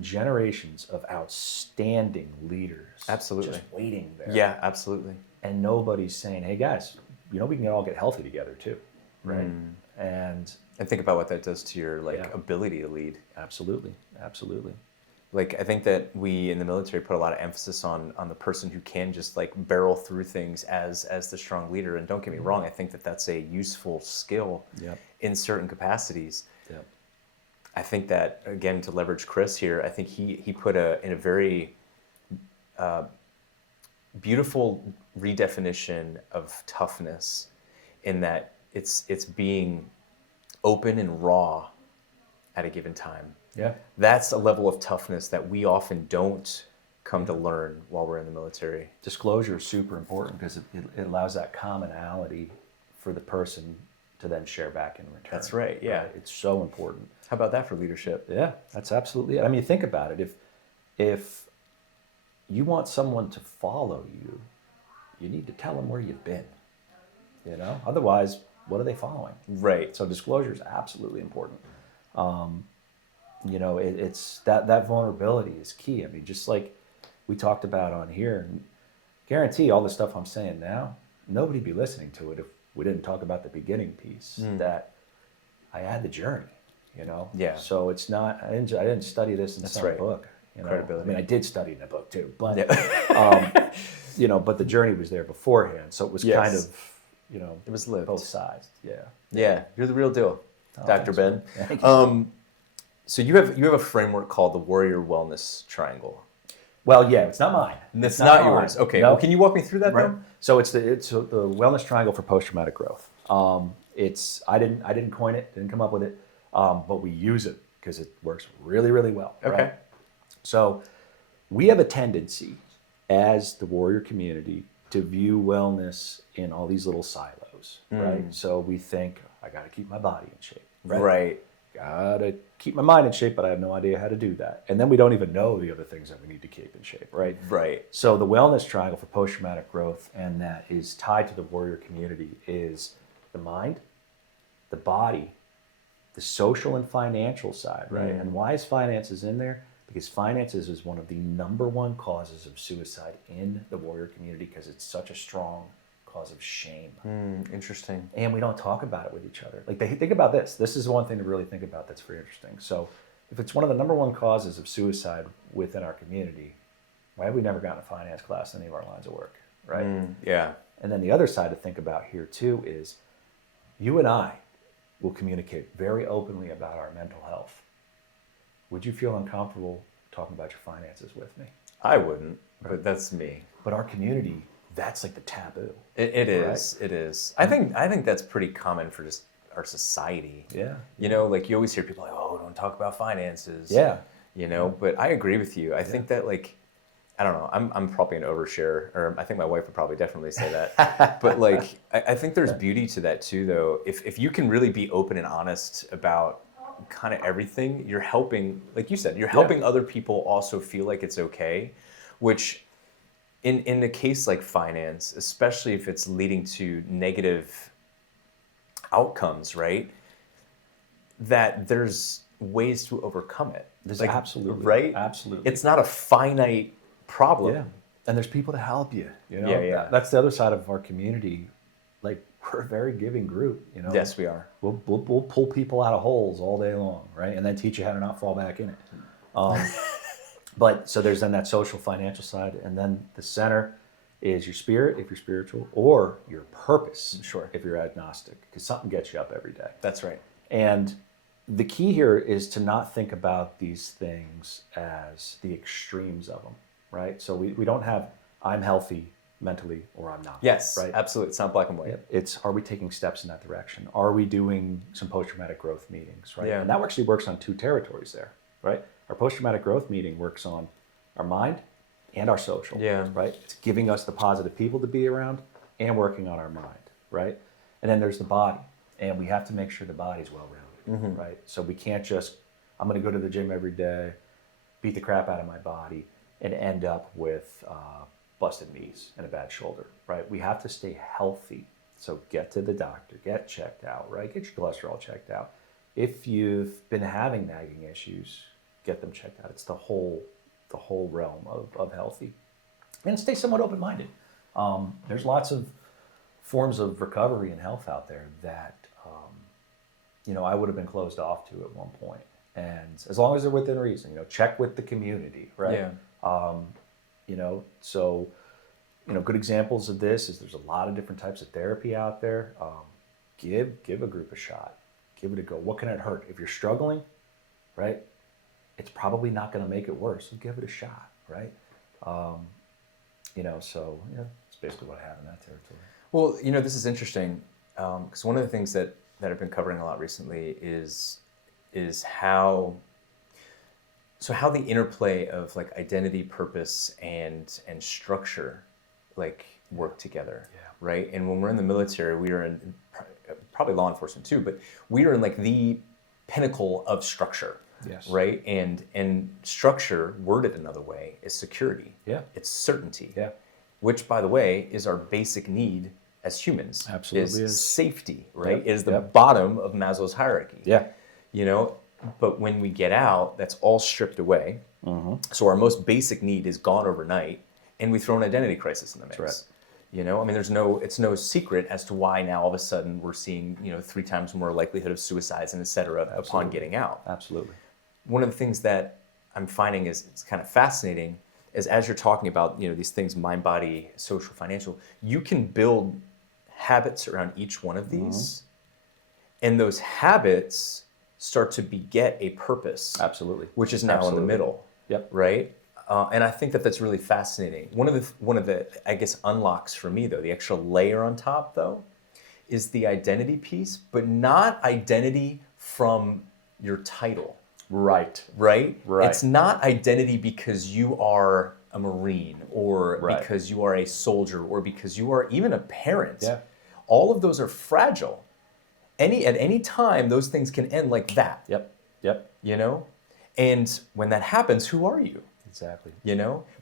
generations of outstanding leaders, Absolutely. just waiting there, Yeah, absolutely. and nobody's saying, "Hey guys, we can all get healthy together too," right? And And think about what that does to your Yeah. ability to lead. absolutely. Like I think that we in the military put a lot of emphasis on the person who can just barrel through things as the strong leader. And don't get me wrong, I think that that's a useful skill Yep. in certain capacities. Yep. I think that again, to leverage Chris here, I think he put in a very beautiful redefinition of toughness, in that it's being open and raw at a given time. Yeah. That's a level of toughness that we often don't come to learn while we're in the military. Disclosure is super important because it allows that commonality for the person to then share back in return. That's right, yeah. It's so important. How about that for leadership? Yeah, that's absolutely it. I mean, think about it. If you want someone to follow you, you need to tell them where you've been. You know, otherwise, what are they following? Right. So disclosure is absolutely important. You know, it's that vulnerability is key. I mean, just like we talked about on here, and guarantee all the stuff I'm saying now, nobody'd be listening to it if we didn't talk about the beginning piece, that I had the journey, you know? Yeah. So it's not, I didn't study this in some right. book. You know? Credibility. I mean, I did study in a book too, but, Yeah. you know, but the journey was there beforehand. So it was Yes. kind of, you know, It was lived. both sides. Yeah. Yeah, you're the real deal, Oh, Dr. thanks, Ben. man. Yeah, thank you. So you have a framework called the Warrior Wellness Triangle. Well, yeah, it's not mine. That's It's not mine. yours. Okay. No. Well, can you walk me through that Right. then? So it's the wellness triangle for post-traumatic growth. It's I didn't coin it, didn't come up with it, but we use it because it works really, really well. Okay. Right? So we have a tendency as the warrior community to view wellness in all these little silos, right? So we think I got to keep my body in shape, Right. Gotta keep my mind in shape, but I have no idea how to do that. And then we don't even know the other things that we need to keep in shape, right? Right. So the wellness triangle for post-traumatic growth, and that is tied to the warrior community, is the mind, the body, the social and financial side, right? And why is finances in there? Because finances is one of the number one causes of suicide in the warrior community because it's such a strong cause of shame. Interesting. And we don't talk about it with each other. Like, think about this. This is one thing to really think about that's very interesting. So if it's one of the number one causes of suicide within our community, why have we never gotten a finance class in any of our lines of work, right? Yeah. And then the other side to think about here too is you and I will communicate very openly about our mental health. Would you feel uncomfortable talking about your finances with me? I wouldn't, but that's me. But our community, that's like the taboo. It is. It is. I think that's pretty common for just our society. Yeah. You know, like you always hear people like, "Oh, don't talk about finances." Yeah. You know, but I agree with you. I think that, like, I don't know. I'm probably an overshare, or I think my wife would probably definitely say that. But like, I think there's beauty to that too, though. If you can really be open and honest about kind of everything, you're helping, like you said, you're helping other people also feel like it's okay, which in a case like finance, especially if it's leading to negative outcomes, right? That there's ways to overcome it. There's like, absolutely. Right? Absolutely. It's not a finite problem. Yeah. And there's people to help you. You know? Yeah. That's the other side of our community. Like, we're a very giving group, you know? Yes, we are. We'll pull people out of holes all day long, right? And then teach you how to not fall back in it. But so there's then that social financial side. And then the center is your spirit, if you're spiritual, or your purpose, Sure. if you're agnostic, because something gets you up every day. That's right. And the key here is to not think about these things as the extremes of them, right? So we don't have I'm healthy mentally or I'm not. Yes, right? absolutely. It's not black and white. Yep. It's are we taking steps in that direction? Are we doing some post-traumatic growth meetings, right? Yeah. And that actually works on two territories there, right? Our post-traumatic growth meeting works on our mind and our social, Yeah. right? It's giving us the positive people to be around and working on our mind, right? And then there's the body, and we have to make sure the body's well-rounded, right? So we can't just, I'm going to go to the gym every day, beat the crap out of my body, and end up with busted knees and a bad shoulder, right? We have to stay healthy. So get to the doctor, get checked out, right? Get your cholesterol checked out. If you've been having nagging issues, get them checked out. It's the whole realm of healthy. And stay somewhat open-minded. There's lots of forms of recovery and health out there that, I would have been closed off to at one point. And as long as they're within reason, check with the community, right? Yeah. So, good examples of this is there's a lot of different types of therapy out there. Give a group a shot. Give it a go. What can it hurt? If you're struggling, right, it's probably not going to make it worse. So give it a shot, right? It's basically what I have in that territory. Well, this is interesting because one of the things that I've been covering a lot recently is how So how the interplay of like identity, purpose, and structure like work together, right? And when we're in the military, we are in probably law enforcement too, but we are in like the pinnacle of structure, right? And structure, worded another way, is security. It's certainty. Which, by the way, is our basic need as humans. Absolutely is safety, right? Yep. It is the bottom of Maslow's hierarchy. You know, but when we get out, that's all stripped away. So our most basic need is gone overnight, and we throw an identity crisis in the mix. That's right. You know, I mean, it's no secret as to why now all of a sudden we're seeing, 3 times more likelihood of suicides and et cetera upon getting out. Absolutely. One of the things that I'm finding is it's kind of fascinating is as you're talking about, these things, mind, body, social, financial, you can build habits around each one of these, and those habits start to beget a purpose. Absolutely. Which is now in the middle. Right? And I think that that's really fascinating. One of the I guess unlocks for me though, the extra layer on top though, is the identity piece, but not identity from your title. Right? It's not identity because you are a Marine or because you are a soldier or because you are even a parent. All of those are fragile. At any time, those things can end like that. And when that happens, who are you? Exactly.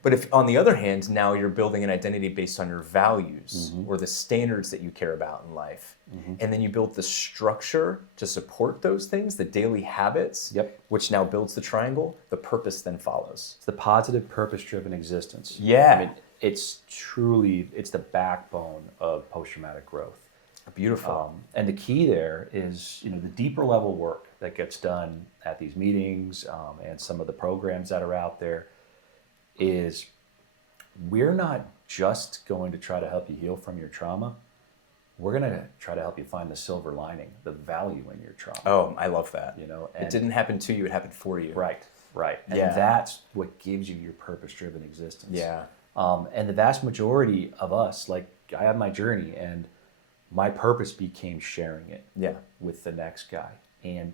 But if on the other hand, now you're building an identity based on your values or the standards that you care about in life, and then you build the structure to support those things, the daily habits, which now builds the triangle, the purpose then follows. It's the positive purpose-driven existence. Yeah. I mean, it's the backbone of post-traumatic growth. Beautiful. And the key there is, the deeper level work that gets done at these meetings and some of the programs that are out there is we're not just going to try to help you heal from your trauma. We're going to try to help you find the silver lining, the value in your trauma. Oh, I love that. And it didn't happen to you, it happened for you. Right. And that's what gives you your purpose-driven existence. Yeah. And the vast majority of us, like I have my journey and my purpose became sharing it with the next guy. And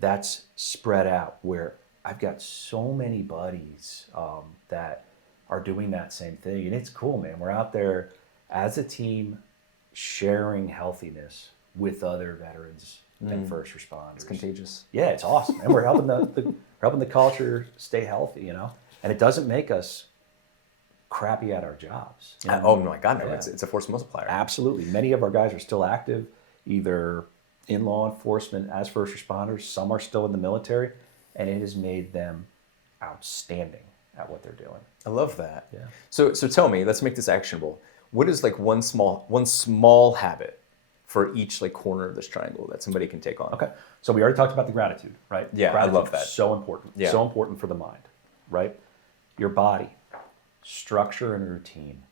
that's spread out where I've got so many buddies that are doing that same thing. And it's cool, man. We're out there as a team sharing healthiness with other veterans and first responders. It's contagious. Yeah, it's awesome. And we're helping we're helping the culture stay healthy, And it doesn't make us crappy at our jobs. Oh my God, no, it's a force multiplier. Absolutely. Many of our guys are still active, either in law enforcement as first responders. Some are still in the military, and it has made them outstanding at what they're doing. I love that. Yeah. So tell me, let's make this actionable. What is like one small habit for each like corner of this triangle that somebody can take on? Okay. So we already talked about the gratitude, right? Yeah, gratitude I love that. So important. Yeah. So important for the mind, right? Your body, structure and routine.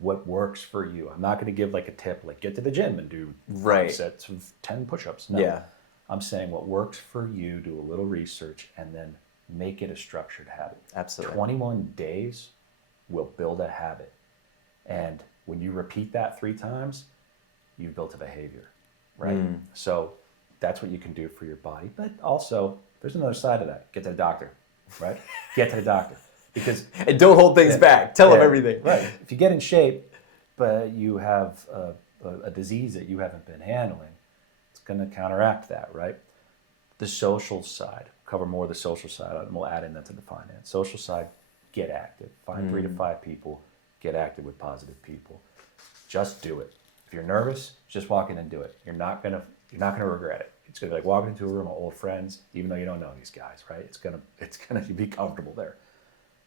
What works for you? I'm not going to give like a tip, like get to the gym and do 5 sets of 10 push-ups. No. Yeah. I'm saying what works for you, do a little research, and then make it a structured habit. Absolutely. 21 days will build a habit. And when you repeat that 3 times, you've built a behavior, right? So that's what you can do for your body. But also, there's another side of that. Get to the doctor, right? Get to the doctor. Because and don't hold things back. Tell them everything. Right. If you get in shape, but you have a disease that you haven't been handling, it's going to counteract that, right? The social side, cover more of the social side, and we'll add in that to the finance. Social side, get active. Find 3 to 5 people, get active with positive people. Just do it. If you're nervous, just walk in and do it. You're not gonna regret it. It's gonna be like walking into a room of old friends, even though you don't know these guys, right? It's gonna be comfortable there.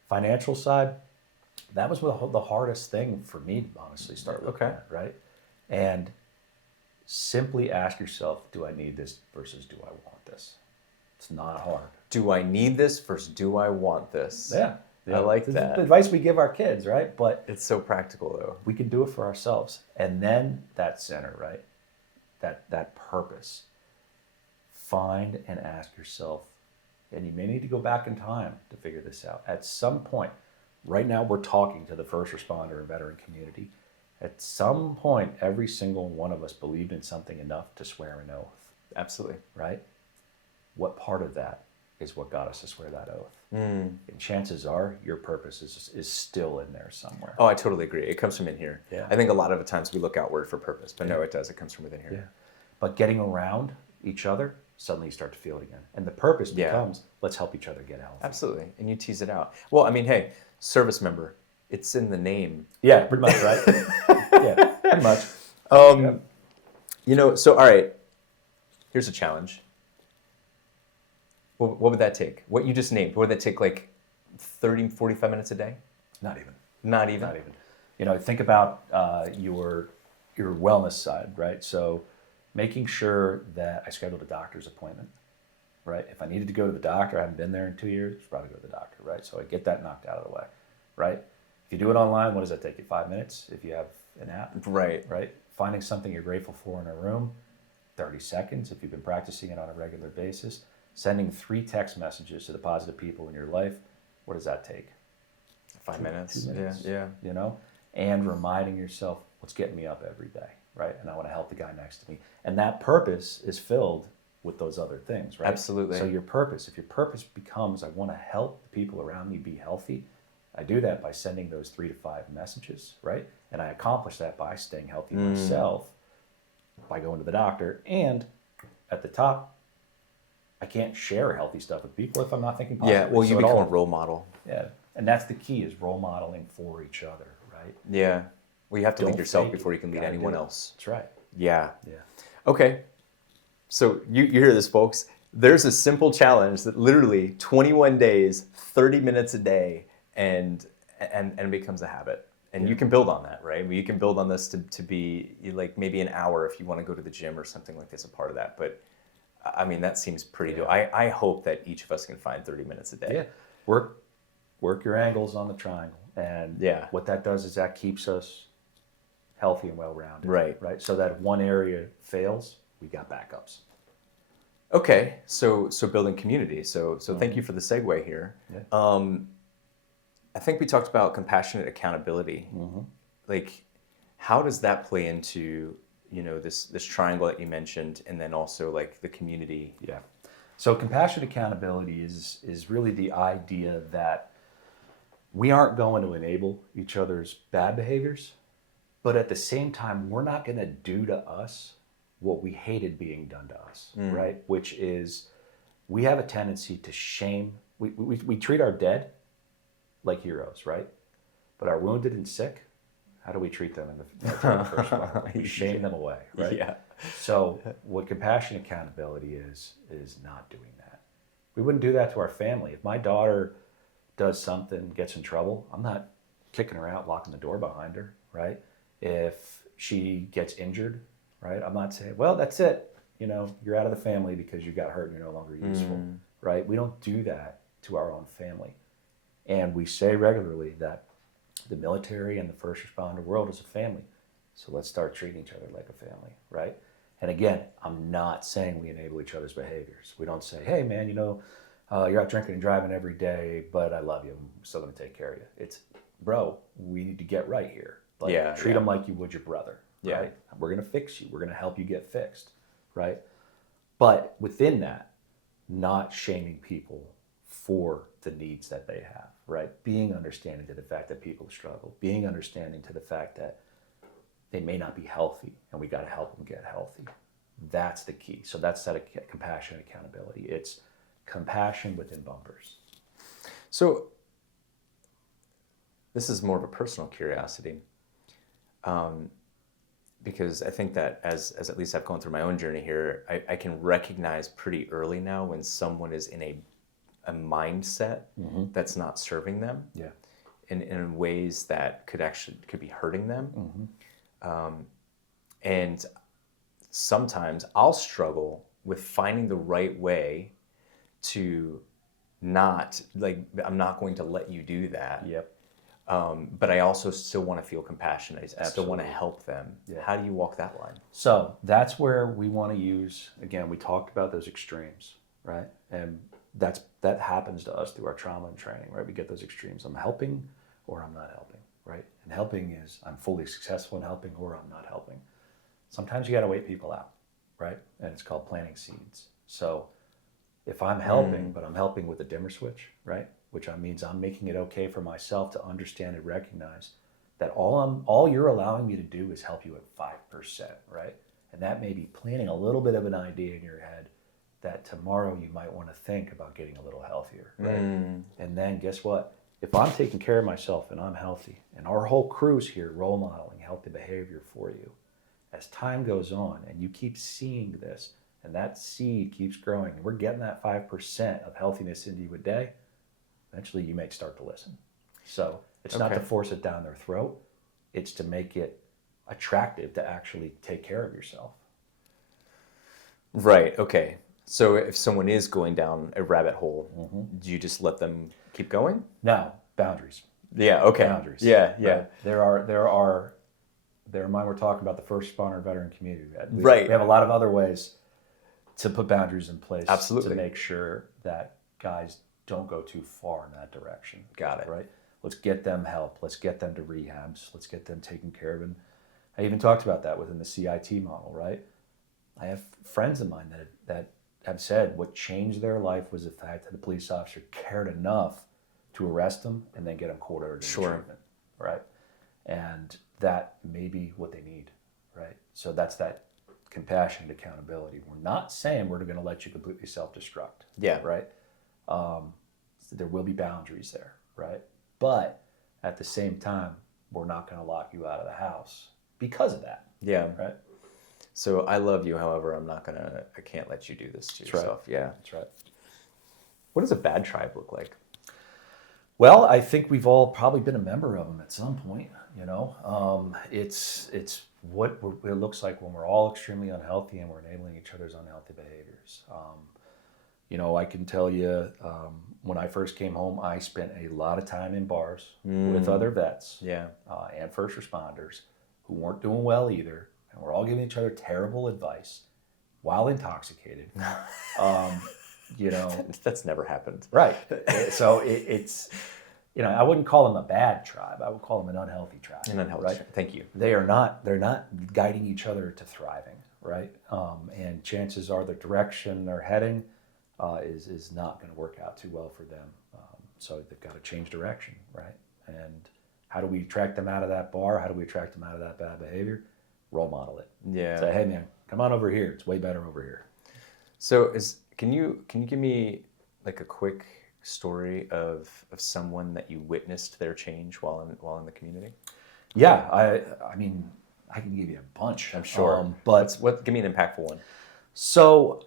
Financial side, that was the hardest thing for me to honestly start looking at, right? And simply ask yourself, do I need this versus do I want this? It's not hard. Do I need this versus do I want this? Yeah. I like that. The advice we give our kids, right? But it's so practical though. We can do it for ourselves. And then that center, right? That purpose. Find and ask yourself, and you may need to go back in time to figure this out. At some point, right now we're talking to the first responder and veteran community. At some point, every single one of us believed in something enough to swear an oath. Absolutely. Right? What part of that is what got us to swear that oath. And chances are your purpose is still in there somewhere. Oh, I totally agree. It comes from in here. Yeah. I think a lot of the times we look outward for purpose, but no, it does. It comes from within here. Yeah. But getting around each other, suddenly you start to feel it again. And the purpose becomes, let's help each other get healthy. Absolutely. And you tease it out. Well, I mean, hey, service member, it's in the name. Yeah, pretty much, right? Yeah, pretty much. You know, so all right, here's a challenge. What would that take? What you just named, what would that take, like 30, 45 minutes a day? Not even. Not even? Not even. You know, think about your wellness side, right? So making sure that I scheduled a doctor's appointment, right? If I needed to go to the doctor, I haven't been there in 2 years, probably go to the doctor, right? So I get that knocked out of the way, right? If you do it online, what does that take you? 5 minutes if you have an app? Right. Right? Finding something you're grateful for in a room, 30 seconds if you've been practicing it on a regular basis. Sending 3 text messages to the positive people in your life, what does that take? 5 minutes. 2 minutes. Yeah. You know? And reminding yourself what's getting me up every day, right? And I want to help the guy next to me. And that purpose is filled with those other things, right? Absolutely. So your purpose, if your purpose becomes, I want to help the people around me be healthy, I do that by sending those 3 to 5 messages, right? And I accomplish that by staying healthy myself, by going to the doctor. And at the top, I can't share healthy stuff with people if I'm not thinking positive. Yeah, well, you So it become all- a role model. Yeah, and that's the key, is role modeling for each other, right? Yeah. Well, you have to lead Don't yourself fake it. before you can lead Gotta anyone do it. else. That's right. Yeah. Yeah. Okay. So you hear this, folks. There's a simple challenge that literally 21 days, 30 minutes a day, and it becomes a habit. And you can build on that, right? You can build on this to be like maybe an hour if you want to go to the gym or something like this, a part of that. But I mean, that seems pretty good. I hope that each of us can find 30 minutes a day. Yeah. Work your angles on the triangle. And what that does is that keeps us healthy and well-rounded. Right. Right. So that if one area fails, we got backups. Okay. So building community. So thank you for the segue here. Yeah. I think we talked about compassionate accountability. Like, how does that play into, you know, this triangle that you mentioned, and then also like the community? Yeah. So compassionate accountability is really the idea that we aren't going to enable each other's bad behaviors, but at the same time, we're not going to do to us what we hated being done to us, right? Which is, we have a tendency to shame. We treat our dead like heroes, right? But our wounded and sick, how do we treat them in the first one? We shame them away, right? Yeah. So what compassionate accountability is not doing that. We wouldn't do that to our family. If my daughter does something, gets in trouble, I'm not kicking her out, locking the door behind her, right? If she gets injured, right? I'm not saying, well, that's it. You know, you're out of the family because you got hurt and you're no longer useful, right? We don't do that to our own family. And we say regularly that the military and the first responder world is a family. So let's start treating each other like a family, right? And again, I'm not saying we enable each other's behaviors. We don't say, hey man, you know, you're out drinking and driving every day, but I love you. I'm still gonna take care of you. It's, bro, we need to get right here. Like, treat them like you would your brother, right? We're gonna fix you. We're gonna help you get fixed, right? But within that, not shaming people for the needs that they have, right? Being understanding to the fact that people struggle, being understanding to the fact that they may not be healthy and we got to help them get healthy. That's the key. So that's that compassion and accountability. It's compassion within bumpers. So this is more of a personal curiosity, because I think that as at least I've gone through my own journey here, I can recognize pretty early now when someone is in a mindset that's not serving them, in ways that could be hurting them. And sometimes I'll struggle with finding the right way to not, like, I'm not going to let you do that. But I also still want to feel compassionate. I still want to help them. How do you walk that line? So that's where we want to use, again, we talked about those extremes, right? And that happens to us through our trauma and training, right? We get those extremes. I'm helping or I'm not helping, right? And helping is I'm fully successful in helping or I'm not helping. Sometimes you got to wait people out, right? And it's called planting seeds. So If I'm helping, but I'm helping with a dimmer switch, right? Which means I'm making it okay for myself to understand and recognize that all you're allowing me to do is help you at 5%, right? And that may be planting a little bit of an idea in your head that tomorrow you might want to think about getting a little healthier, right? And then guess what? If I'm taking care of myself and I'm healthy, and our whole crew's here role modeling healthy behavior for you, as time goes on and you keep seeing this, and that seed keeps growing, and we're getting that 5% of healthiness into you a day, eventually you may start to listen. So it's not to force it down their throat, it's to make it attractive to actually take care of yourself. Right, okay. So if someone is going down a rabbit hole, do you just let them keep going? Now, boundaries. Yeah, okay. Boundaries. Yeah. Right? There are we're talking about the first responder veteran community. We have a lot of other ways to put boundaries in place. Absolutely. To make sure that guys don't go too far in that direction. Got it. Right? Let's get them help. Let's get them to rehabs. Let's get them taken care of. And I even talked about that within the CIT model, right? I have friends of mine that have said what changed their life was the fact that the police officer cared enough to arrest them and then get them court-ordered treatment, right? And that may be what they need, right? So that's that compassion and accountability. We're not saying we're going to let you completely self-destruct, right? So there will be boundaries there, right? But at the same time, we're not going to lock you out of the house because of that. Yeah. Right? So I love you, however, I can't let you do this to yourself. Right. Yeah. That's right. What does a bad tribe look like? Well, I think we've all probably been a member of them at some point, you know. It's what it looks like when we're all extremely unhealthy and we're enabling each other's unhealthy behaviors. You know, I can tell you, when I first came home, I spent a lot of time in bars with other vets and first responders who weren't doing well either. And we're all giving each other terrible advice while intoxicated. You know, that's never happened. Right. So it's, you know, I wouldn't call them a bad tribe. I would call them an unhealthy tribe. An unhealthy tribe. Thank you. They're not guiding each other to thriving, right? And chances are the direction they're heading is not going to work out too well for them. So they've got to change direction, right? And how do we attract them out of that bar? How do we attract them out of that bad behavior? Role model it. Yeah. Say, hey man, come on over here. It's way better over here. So can you give me like a quick story of someone that you witnessed their change while in the community? Yeah, I mean, I can give you a bunch, I'm sure. But give me an impactful one. So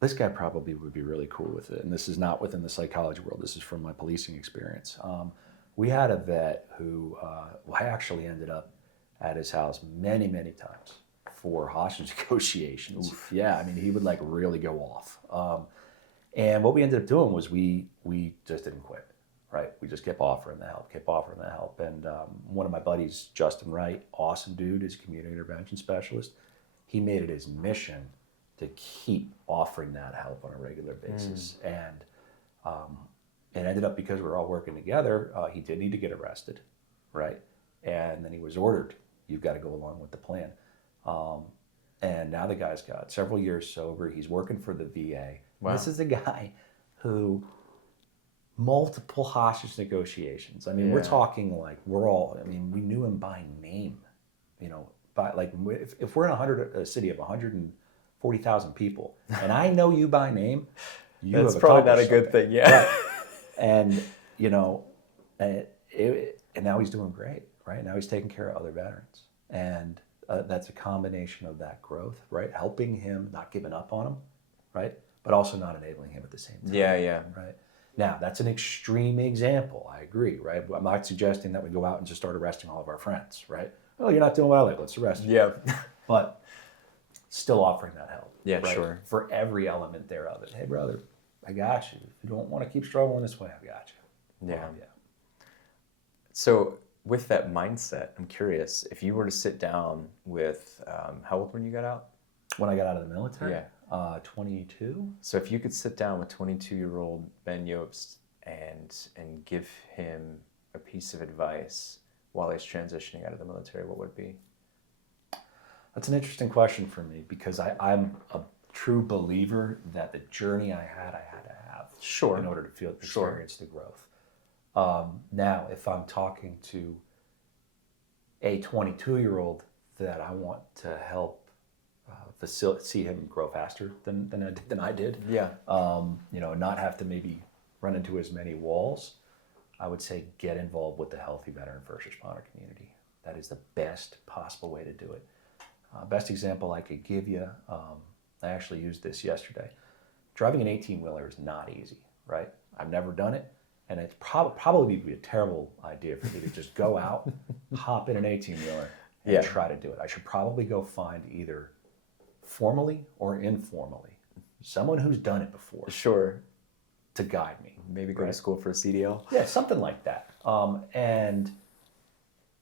this guy probably would be really cool with it, and this is not within the psychology world. This is from my policing experience. We had a vet who I actually ended up at his house many times for hostage negotiations. Oof. Yeah, I mean, he would like really go off. And what we ended up doing was we just didn't quit, right? We just kept offering the help, And one of my buddies, Justin Wright, awesome dude, is a community intervention specialist. He made it his mission to keep offering that help on a regular basis. And it ended up, because we were all working together, he did need to get arrested, right? And then he was ordered, you've got to go along with the plan. And now the guy's got several years sober. He's working for the VA. Wow. This is a guy who, multiple hostage negotiations. I mean, we're talking like we knew him by name, you know, by like, if we're in a city of 140,000 people and I know you by name, that's probably not a good thing. Yeah. Right. And, you know, and now he's doing great, right? Now he's taking care of other veterans. And that's a combination of that growth, right? Helping him, not giving up on him, right? But also not enabling him at the same time. Yeah. Right. Now, that's an extreme example. I agree, right? I'm not suggesting that we go out and just start arresting all of our friends, right? Oh, you're not doing what I like, let's arrest you. Yeah. But still offering that help. Yeah, right? sure. For every element thereof it. Hey, brother, I got you. If you don't want to keep struggling this way, I got you. Yeah. So with that mindset, I'm curious, if you were to sit down with, how old when you got out? When I got out of the military? Yeah. 22. So if you could sit down with 22-year-old Ben Iobst and give him a piece of advice while he's transitioning out of the military, what would it be? That's an interesting question for me, because I'm a true believer that the journey I had to have Sure. in order to feel Sure. experience the growth. Now, if I'm talking to a 22-year-old that I want to help see him grow faster than I did, Yeah. not have to maybe run into as many walls, I would say get involved with the healthy veteran first responder community. That is the best possible way to do it. Best example I could give you, I actually used this yesterday. Driving an 18-wheeler is not easy, right? I've never done it, and it's probably be a terrible idea for me to just go out, hop in an 18-wheeler, and try to do it. I should probably go find either formally or informally someone who's done it before. Sure. To guide me. Maybe go to school for a CDL. Yeah, something like that. And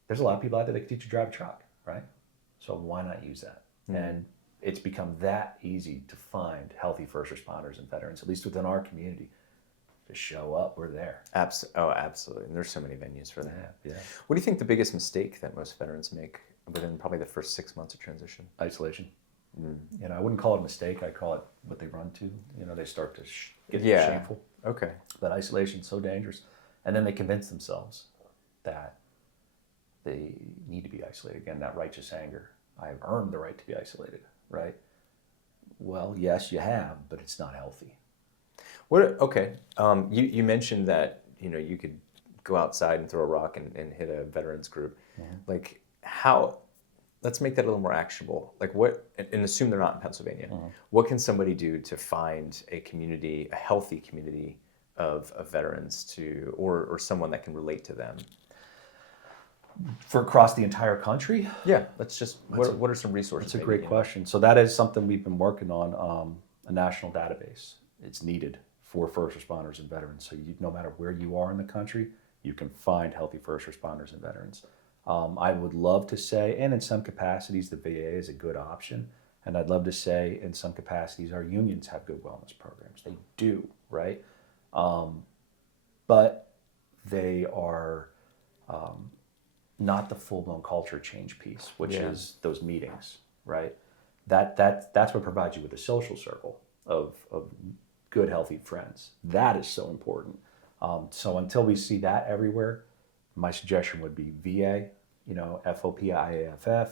there's a lot of people out there that can teach you to drive a truck, right? So why not use that? And it's become that easy to find healthy first responders and veterans, at least within our community. Just show up, we're there. Absolutely. And there's so many venues for that. Yeah. What do you think the biggest mistake that most veterans make within probably the first 6 months of transition? Isolation. I wouldn't call it a mistake. I call it what they run to. They start to get shameful. Okay. But isolation's so dangerous. And then they convince themselves that they need to be isolated. Again, that righteous anger. I've earned the right to be isolated, right? Well, yes, you have, but it's not healthy. Okay. You mentioned that, you could go outside and throw a rock and hit a veterans group. Like how, let's make that a little more actionable. Like what, and assume they're not in Pennsylvania. What can somebody do to find a community, a healthy community of veterans or someone that can relate to them? For across the entire country? Yeah, what are some resources? That's a great question. So that is something we've been working on, a national database. It's needed for first responders and veterans. So no matter where you are in the country, you can find healthy first responders and veterans. I would love to say, and in some capacities, the VA is a good option. And I'd love to say, in some capacities, our unions have good wellness programs. They do, right? But they are not the full-blown culture change piece, which is those meetings, right? That's what provides you with a social circle of good, healthy friends. That is so important. So until we see that everywhere, my suggestion would be VA, FOPIAFF.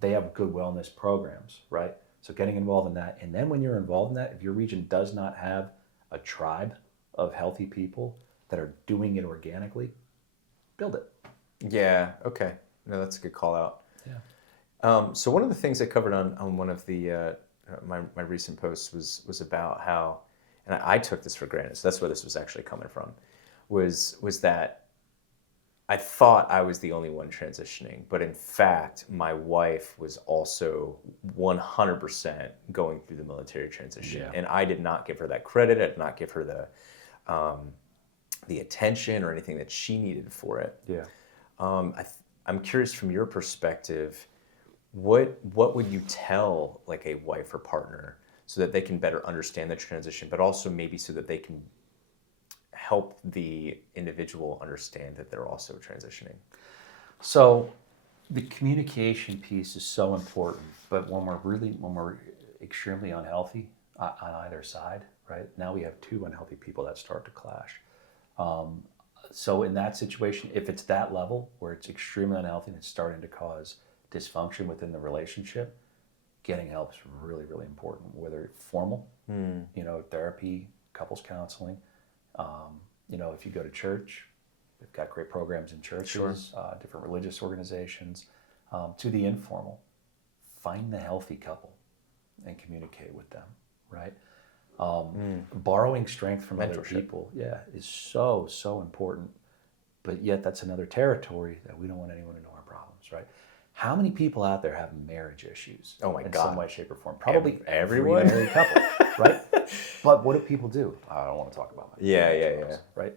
They have good wellness programs, right? So getting involved in that. And then when you're involved in that, if your region does not have a tribe of healthy people that are doing it organically, build it. Yeah, okay. No, that's a good call out. Yeah. So one of the things I covered on one of the my recent posts was about how, and I took this for granted, so that's where this was actually coming from, was that I thought I was the only one transitioning, but in fact, my wife was also 100% going through the military transition, and I did not give her that credit. I did not give her the attention or anything that she needed for it. Yeah. I'm curious from your perspective, what would you tell like a wife or partner so that they can better understand the transition, but also maybe so that they can help the individual understand that they're also transitioning? So the communication piece is so important, but when we're extremely unhealthy on either side, right? Now we have two unhealthy people that start to clash. So in that situation, if it's that level where it's extremely unhealthy and it's starting to cause dysfunction within the relationship, getting help is really, really important, whether it's formal, therapy, couples counseling. If you go to church, we've got great programs in churches, different religious organizations, to the informal. Find the healthy couple and communicate with them, right? Borrowing strength from other people, is so, so important. But yet that's another territory that we don't want anyone to know our problems, right? How many people out there have marriage issues? Oh my in God. some way, shape, or form? Probably everyone. Every married couple, right? But what do people do? I don't want to talk about my Yeah. Right?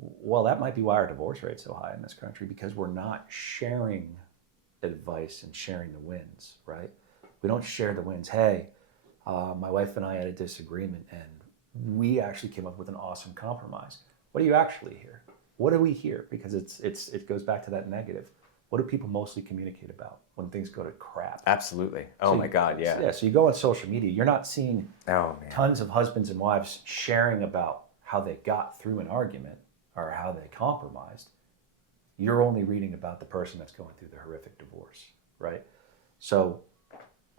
Well, that might be why our divorce rate's so high in this country, because we're not sharing advice and sharing the wins, right? We don't share the wins. Hey, my wife and I had a disagreement, and we actually came up with an awesome compromise. What do you actually hear? What do we hear? Because it goes back to that negative. what do people mostly communicate about when things go to crap? Absolutely. Oh So my God, yeah. Yeah, so you go on social media, you're not seeing Oh man. tons of husbands and wives sharing about how they got through an argument or how they compromised. You're only reading about the person that's going through the horrific divorce, right? So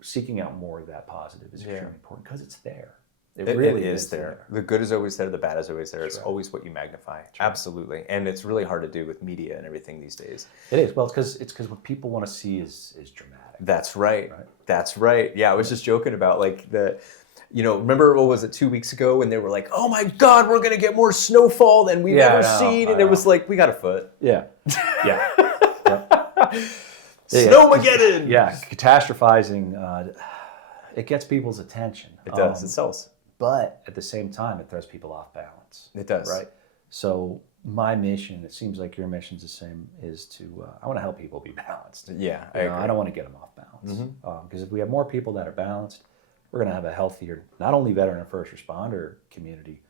seeking out more of that positive is extremely important because it's there. It really is there. The good is always there. The bad is always there. It's always what you magnify. Absolutely. And it's really hard to do with media and everything these days. It is. Well, it's because what people want to see is dramatic. That's right. That's right. Yeah, I was just joking about like remember what was it 2 weeks ago when they were like, oh my God, we're going to get more snowfall than we've ever seen. And it was like, we got a foot. Yeah. Yeah. Snowmageddon. Yeah. Catastrophizing, it gets people's attention. It does. It sells. But at the same time, it throws people off balance. It does. Right? So my mission, it seems like your mission's the same, is to, I want to help people be balanced. Yeah, I don't want to get them off balance. Because if we have more people that are balanced, we're going to have a healthier, not only veteran and first responder community,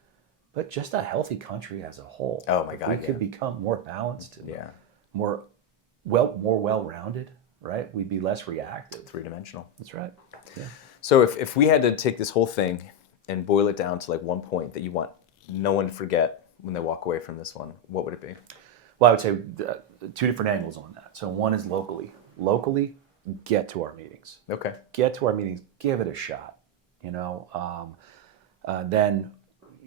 but just a healthy country as a whole. Oh my God, we could become more balanced, and more well-rounded, right? We'd be less reactive. Three-dimensional. That's right. Yeah. So if we had to take this whole thing and boil it down to like one point that you want no one to forget when they walk away from this one, what would it be? Well, I would say two different angles on that. So one is locally. Locally, get to our meetings. Okay. Get to our meetings. Give it a shot. Then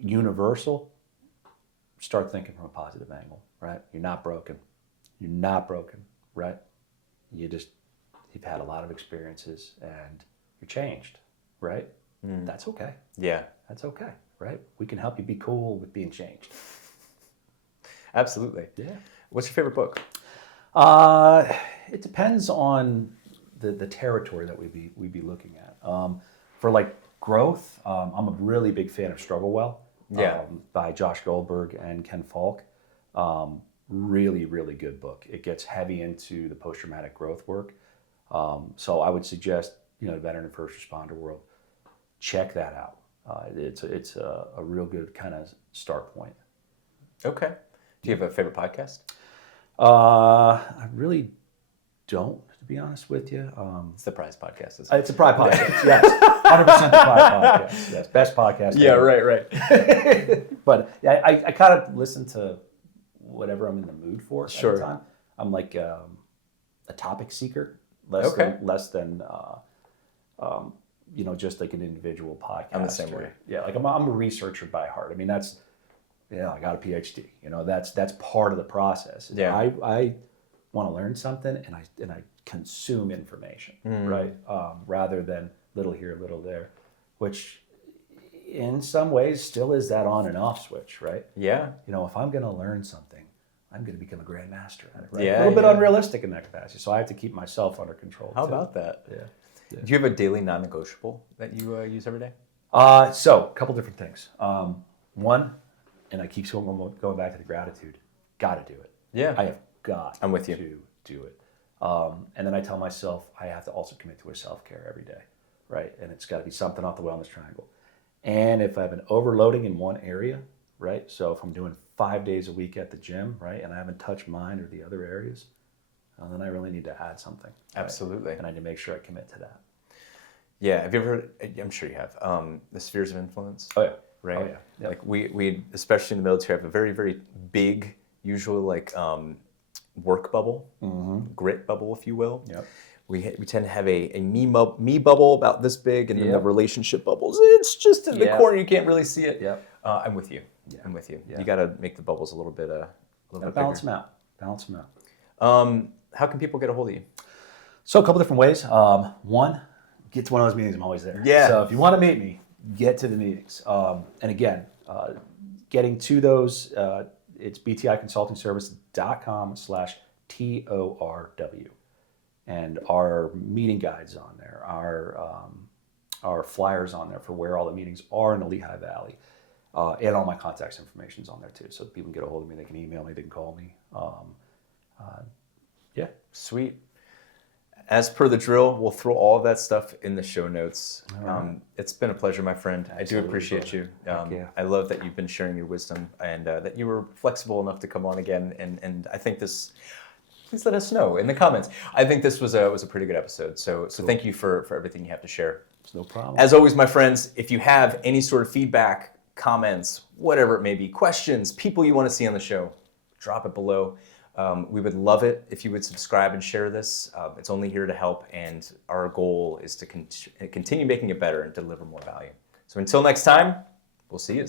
universal, start thinking from a positive angle, right? You're not broken. You're not broken, right? You've had a lot of experiences and you're changed, right? That's okay. Yeah. That's okay, right? We can help you be cool with being changed. Absolutely. Yeah. What's your favorite book? It depends on the territory that we'd be looking at. For like growth, I'm a really big fan of Struggle Well by Josh Goldberg and Ken Falk. Really, really good book. It gets heavy into the post-traumatic growth work. So I would suggest, the veteran and first responder world, check that out. It's a real good kind of start point. Okay. Do you have a favorite podcast? I really don't, to be honest with you. It's the Prize Podcast. It's a Pride podcast, yes. 100% the Pride podcast. Yes, best podcast. Yeah, ever. right. But I kind of listen to whatever I'm in the mood for at the time. I'm like a topic seeker, less than just like an individual podcast. I'm the same way. Yeah, like I'm a researcher by heart. I mean, that's, I got a PhD. That's part of the process. Yeah. I want to learn something and I consume information, right? Rather than little here, little there, which in some ways still is that on and off switch, right? Yeah. If I'm going to learn something, I'm going to become a grandmaster at it, right? Yeah, a little bit unrealistic in that capacity, so I have to keep myself under control. How about that? Yeah. Do you have a daily non-negotiable that you use every day? So a couple different things. One, and I keep going back to the gratitude. Got to do it. Yeah. I have got I'm with you. to do it. And then I tell myself I have to also commit to a self-care every day, right? And it's got to be something off the wellness triangle. And if I have an overloading in one area, right? So if I'm doing 5 days a week at the gym, right, and I haven't touched mine or the other areas, then I really need to add something. Right? Absolutely. And I need to make sure I commit to that. Yeah. Have you ever heard, I'm sure you have, the spheres of influence? Oh, yeah. Right? Oh, yeah. Yep. Like we, especially in the military, have a very, very big, usual work bubble, grit bubble, if you will. Yep. We tend to have a me bubble about this big, and then the relationship bubbles, it's just in the corner. You can't really see it. Yep. I'm with you. Yeah. I'm with you. Yeah. You got to make the bubbles a little bit balance bigger. Balance them out. How can people get a hold of you? So a couple different ways. One, get to one of those meetings. I'm always there. Yeah. So if you want to meet me, get to the meetings. And again, getting to those, it's bticonsultingservice.com/TORW. And our meeting guides on there, our flyers on there for where all the meetings are in the Lehigh Valley. And all my contacts information's on there too. So people can get a hold of me, they can email me, they can call me. Yeah. Sweet. As per the drill, we'll throw all of that stuff in the show notes. It's been a pleasure, my friend. Absolutely, I do appreciate you. I love that you've been sharing your wisdom and that you were flexible enough to come on again. And I think this, please let us know in the comments. I think this was a pretty good episode. So thank you for everything you have to share. It's no problem. As always, my friends, if you have any sort of feedback, comments, whatever it may be, questions, people you want to see on the show, drop it below. We would love it if you would subscribe and share this. It's only here to help, and our goal is to continue making it better and deliver more value. So until next time, we'll see you.